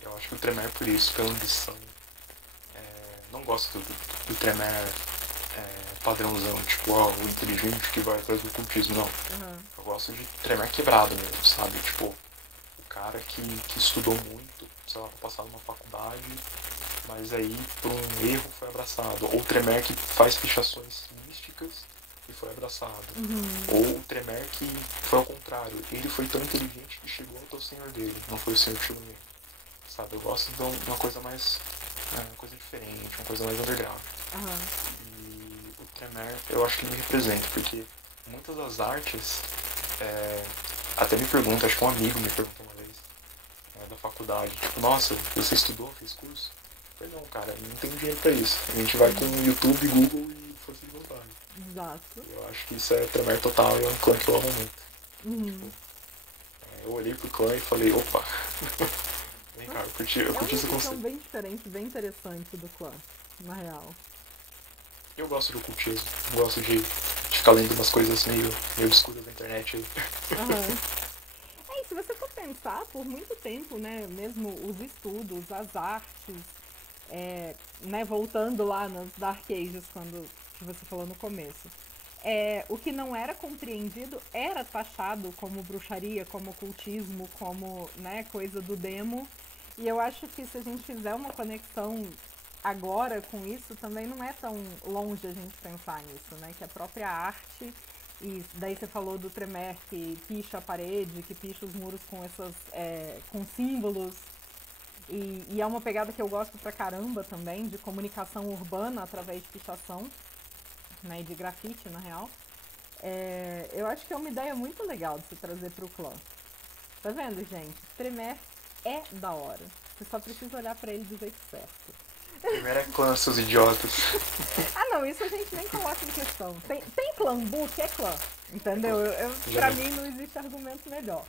E eu acho que o Tremere por isso, pela ambição. Não gosto do Tremere padrãozão, tipo, o inteligente que vai atrás do ocultismo, não. Eu gosto de Tremere quebrado mesmo, sabe? Tipo, o cara que estudou muito, sei lá, pra passar numa faculdade, mas aí por um erro foi abraçado. Ou o Tremere que faz pichações místicas e foi abraçado. Ou o Tremere que foi ao contrário, ele foi tão inteligente que chegou até o senhor dele, não foi o senhor que chegou nele. Sabe, eu gosto de uma coisa mais, uma coisa diferente, uma coisa mais underground. E o Tremere, eu acho que ele me representa, porque muitas das artes, até me perguntam, acho que um amigo me perguntou uma vez, da faculdade, tipo, nossa, você estudou, fez curso? Eu falei, não, cara, não tem dinheiro pra isso. A gente vai com YouTube, Google e força de vontade. Exato. Eu acho que isso é Tremere total e é um clã que eu amo muito. Tipo, eu olhei pro clã e falei, opa, vem cá, eu curti esse conceito. É uma conceito. bem diferente, bem interessante do clã, na real. Eu gosto de ocultismo, gosto de ficar lendo umas coisas meio obscuras na internet aí. E se você for pensar, por muito tempo, né, mesmo os estudos, as artes, né, voltando lá nas Dark Ages, que você falou no começo, o que não era compreendido era taxado como bruxaria, como ocultismo, como, né, coisa do demo. E eu acho que se a gente fizer uma conexão agora com isso, também não é tão longe a gente pensar nisso, né? Que a própria arte, e daí você falou do Tremere que picha a parede, que picha os muros com com símbolos. E é uma pegada que eu gosto pra caramba também, de comunicação urbana através de pichação, né, de grafite, na real. Eu acho que é uma ideia muito legal de se trazer pro clã. Tá vendo, gente? Tremere é da hora. Você só precisa olhar pra ele do jeito certo. Tremere é clã, seus idiotas. Não, isso a gente nem coloca em questão. Tem clã book, é clã. Entendeu? Pra mim não existe argumento melhor.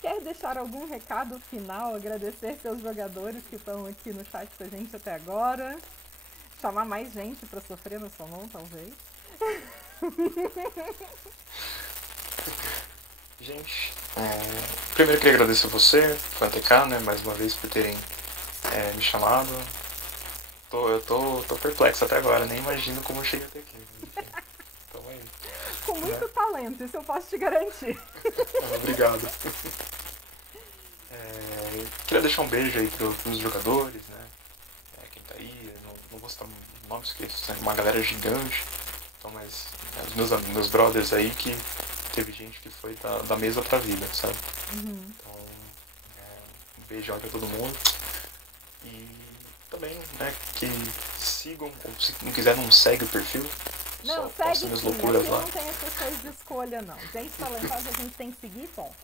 Quer deixar algum recado final? Agradecer seus jogadores que estão aqui no chat com a gente até agora. Chamar mais gente pra sofrer na sua mão, talvez. Gente, primeiro eu queria agradecer a você, FanTK, né, mais uma vez por terem me chamado. Eu tô perplexo até agora, nem imagino como eu cheguei até aqui. Então é isso. com muito talento, isso eu posso te garantir. Obrigado. Queria deixar um beijo aí pros jogadores, né? Quem tá aí, não vou citar nomes, porque é uma galera gigante. Então, mas os meus brothers aí que teve gente que foi da mesa pra vida, sabe? Então, um beijo pra todo mundo. E também, né, que sigam, ou se não quiser, não segue o perfil. Não, só segue minhas sim, loucuras aqui lá. não tem essas coisas de escolha, não. Gente talentosa a gente tem que seguir, bom.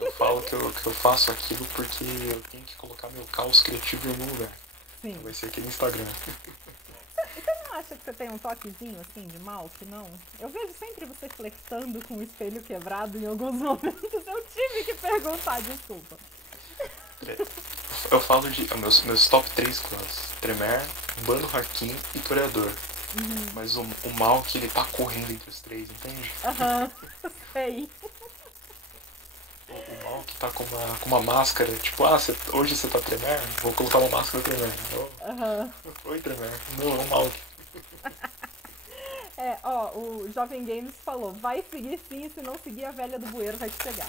Eu falo que eu faço aquilo porque eu tenho que colocar meu caos criativo em algum lugar. Sim. Então vai ser aqui no Instagram. Você não acha que você tem um toquezinho assim de mal, que não? Eu vejo sempre você flertando com o espelho quebrado em alguns momentos. Eu tive que perguntar, desculpa. Eu falo de meus top 3 clãs: Tremere, Bando Hakim e Toreador. Mas o mal que ele tá correndo entre os três, entende? Aham, sei. O mal que tá com uma máscara, tipo, hoje você tá Tremere? Vou colocar uma máscara Tremere. Oi, Tremere. Não, é o mal. O Jovem Games falou, vai seguir sim, se não seguir a velha do bueiro vai te pegar.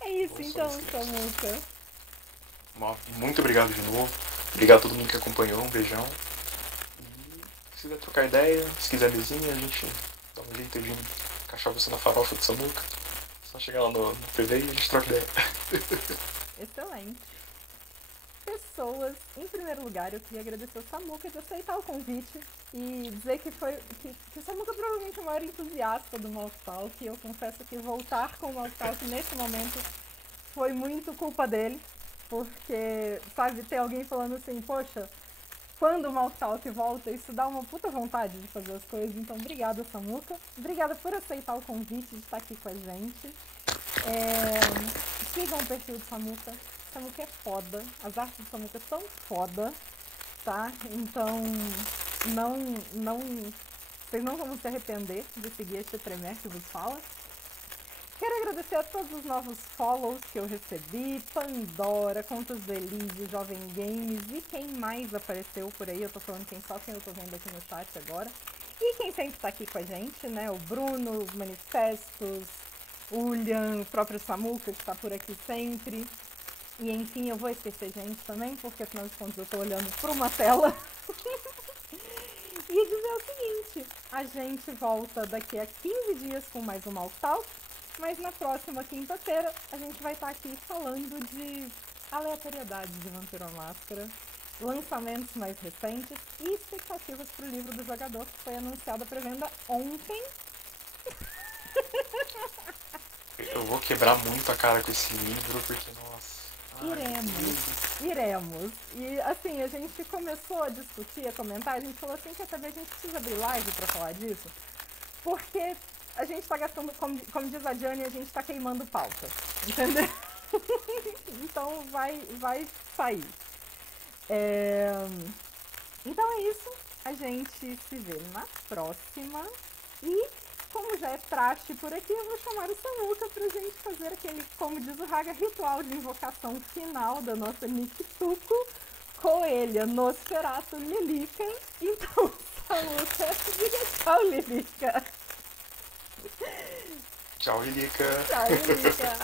É isso então, Samuca. Muito obrigado de novo. Obrigado a todo mundo que acompanhou, um beijão. E se quiser trocar ideia, se quiser mesinha, a gente dá um jeito de encaixar você na farofa de Samuca. Só chegar lá no PV e a gente troca ideia. Excelente. Pessoas, em primeiro lugar, eu queria agradecer o Samuca de aceitar o convite e dizer que o Samuca provavelmente é o maior entusiasta do Malk Talk, e eu confesso que voltar com o Malk Talk nesse momento foi muito culpa dele, porque, sabe, ter alguém falando assim, poxa, quando o Malk Talk volta, isso dá uma puta vontade de fazer as coisas, então obrigada, Samuca. Obrigada por aceitar o convite de estar aqui com a gente. Sigam o perfil do Samuca. Samuca é foda, as artes do Samuca são foda, tá? Então, vocês não vão se arrepender de seguir este Tremere que vos fala. Quero agradecer a todos os novos follows que eu recebi, Pandora, Contos do Elise, Jovem Games e quem mais apareceu por aí, eu tô falando quem eu tô vendo aqui no chat agora. E quem sempre tá aqui com a gente, né, o Bruno, os Manifestos, o William, o próprio Samuca que tá por aqui sempre. E enfim, eu vou esquecer gente também, porque afinal de contas eu tô olhando para uma tela. E dizer o seguinte, a gente volta daqui a 15 dias com mais um Malk Talk, mas na próxima quinta-feira a gente vai estar aqui falando de aleatoriedade de Vampiro à Máscara, lançamentos mais recentes e expectativas para o livro do jogador, que foi anunciado a pré-venda ontem. Eu vou quebrar muito a cara com esse livro, porque, nossa... Iremos. E assim, a gente começou a discutir, a comentar, a gente falou assim, quer saber, a gente precisa abrir live pra falar disso, porque a gente tá gastando, como diz a Jane, a gente tá queimando pauta, entendeu? Então vai sair. Então é isso, a gente se vê na próxima e... Como já é praxe por aqui, eu vou chamar o Samuca pra gente fazer aquele, como diz o Raga, ritual de invocação final da nossa Nikituko, Coelha, Nosferatu, Lilica. Então, Samuca, diga tchau, Lilica. Tchau, Lilica. Tchau, Lilica.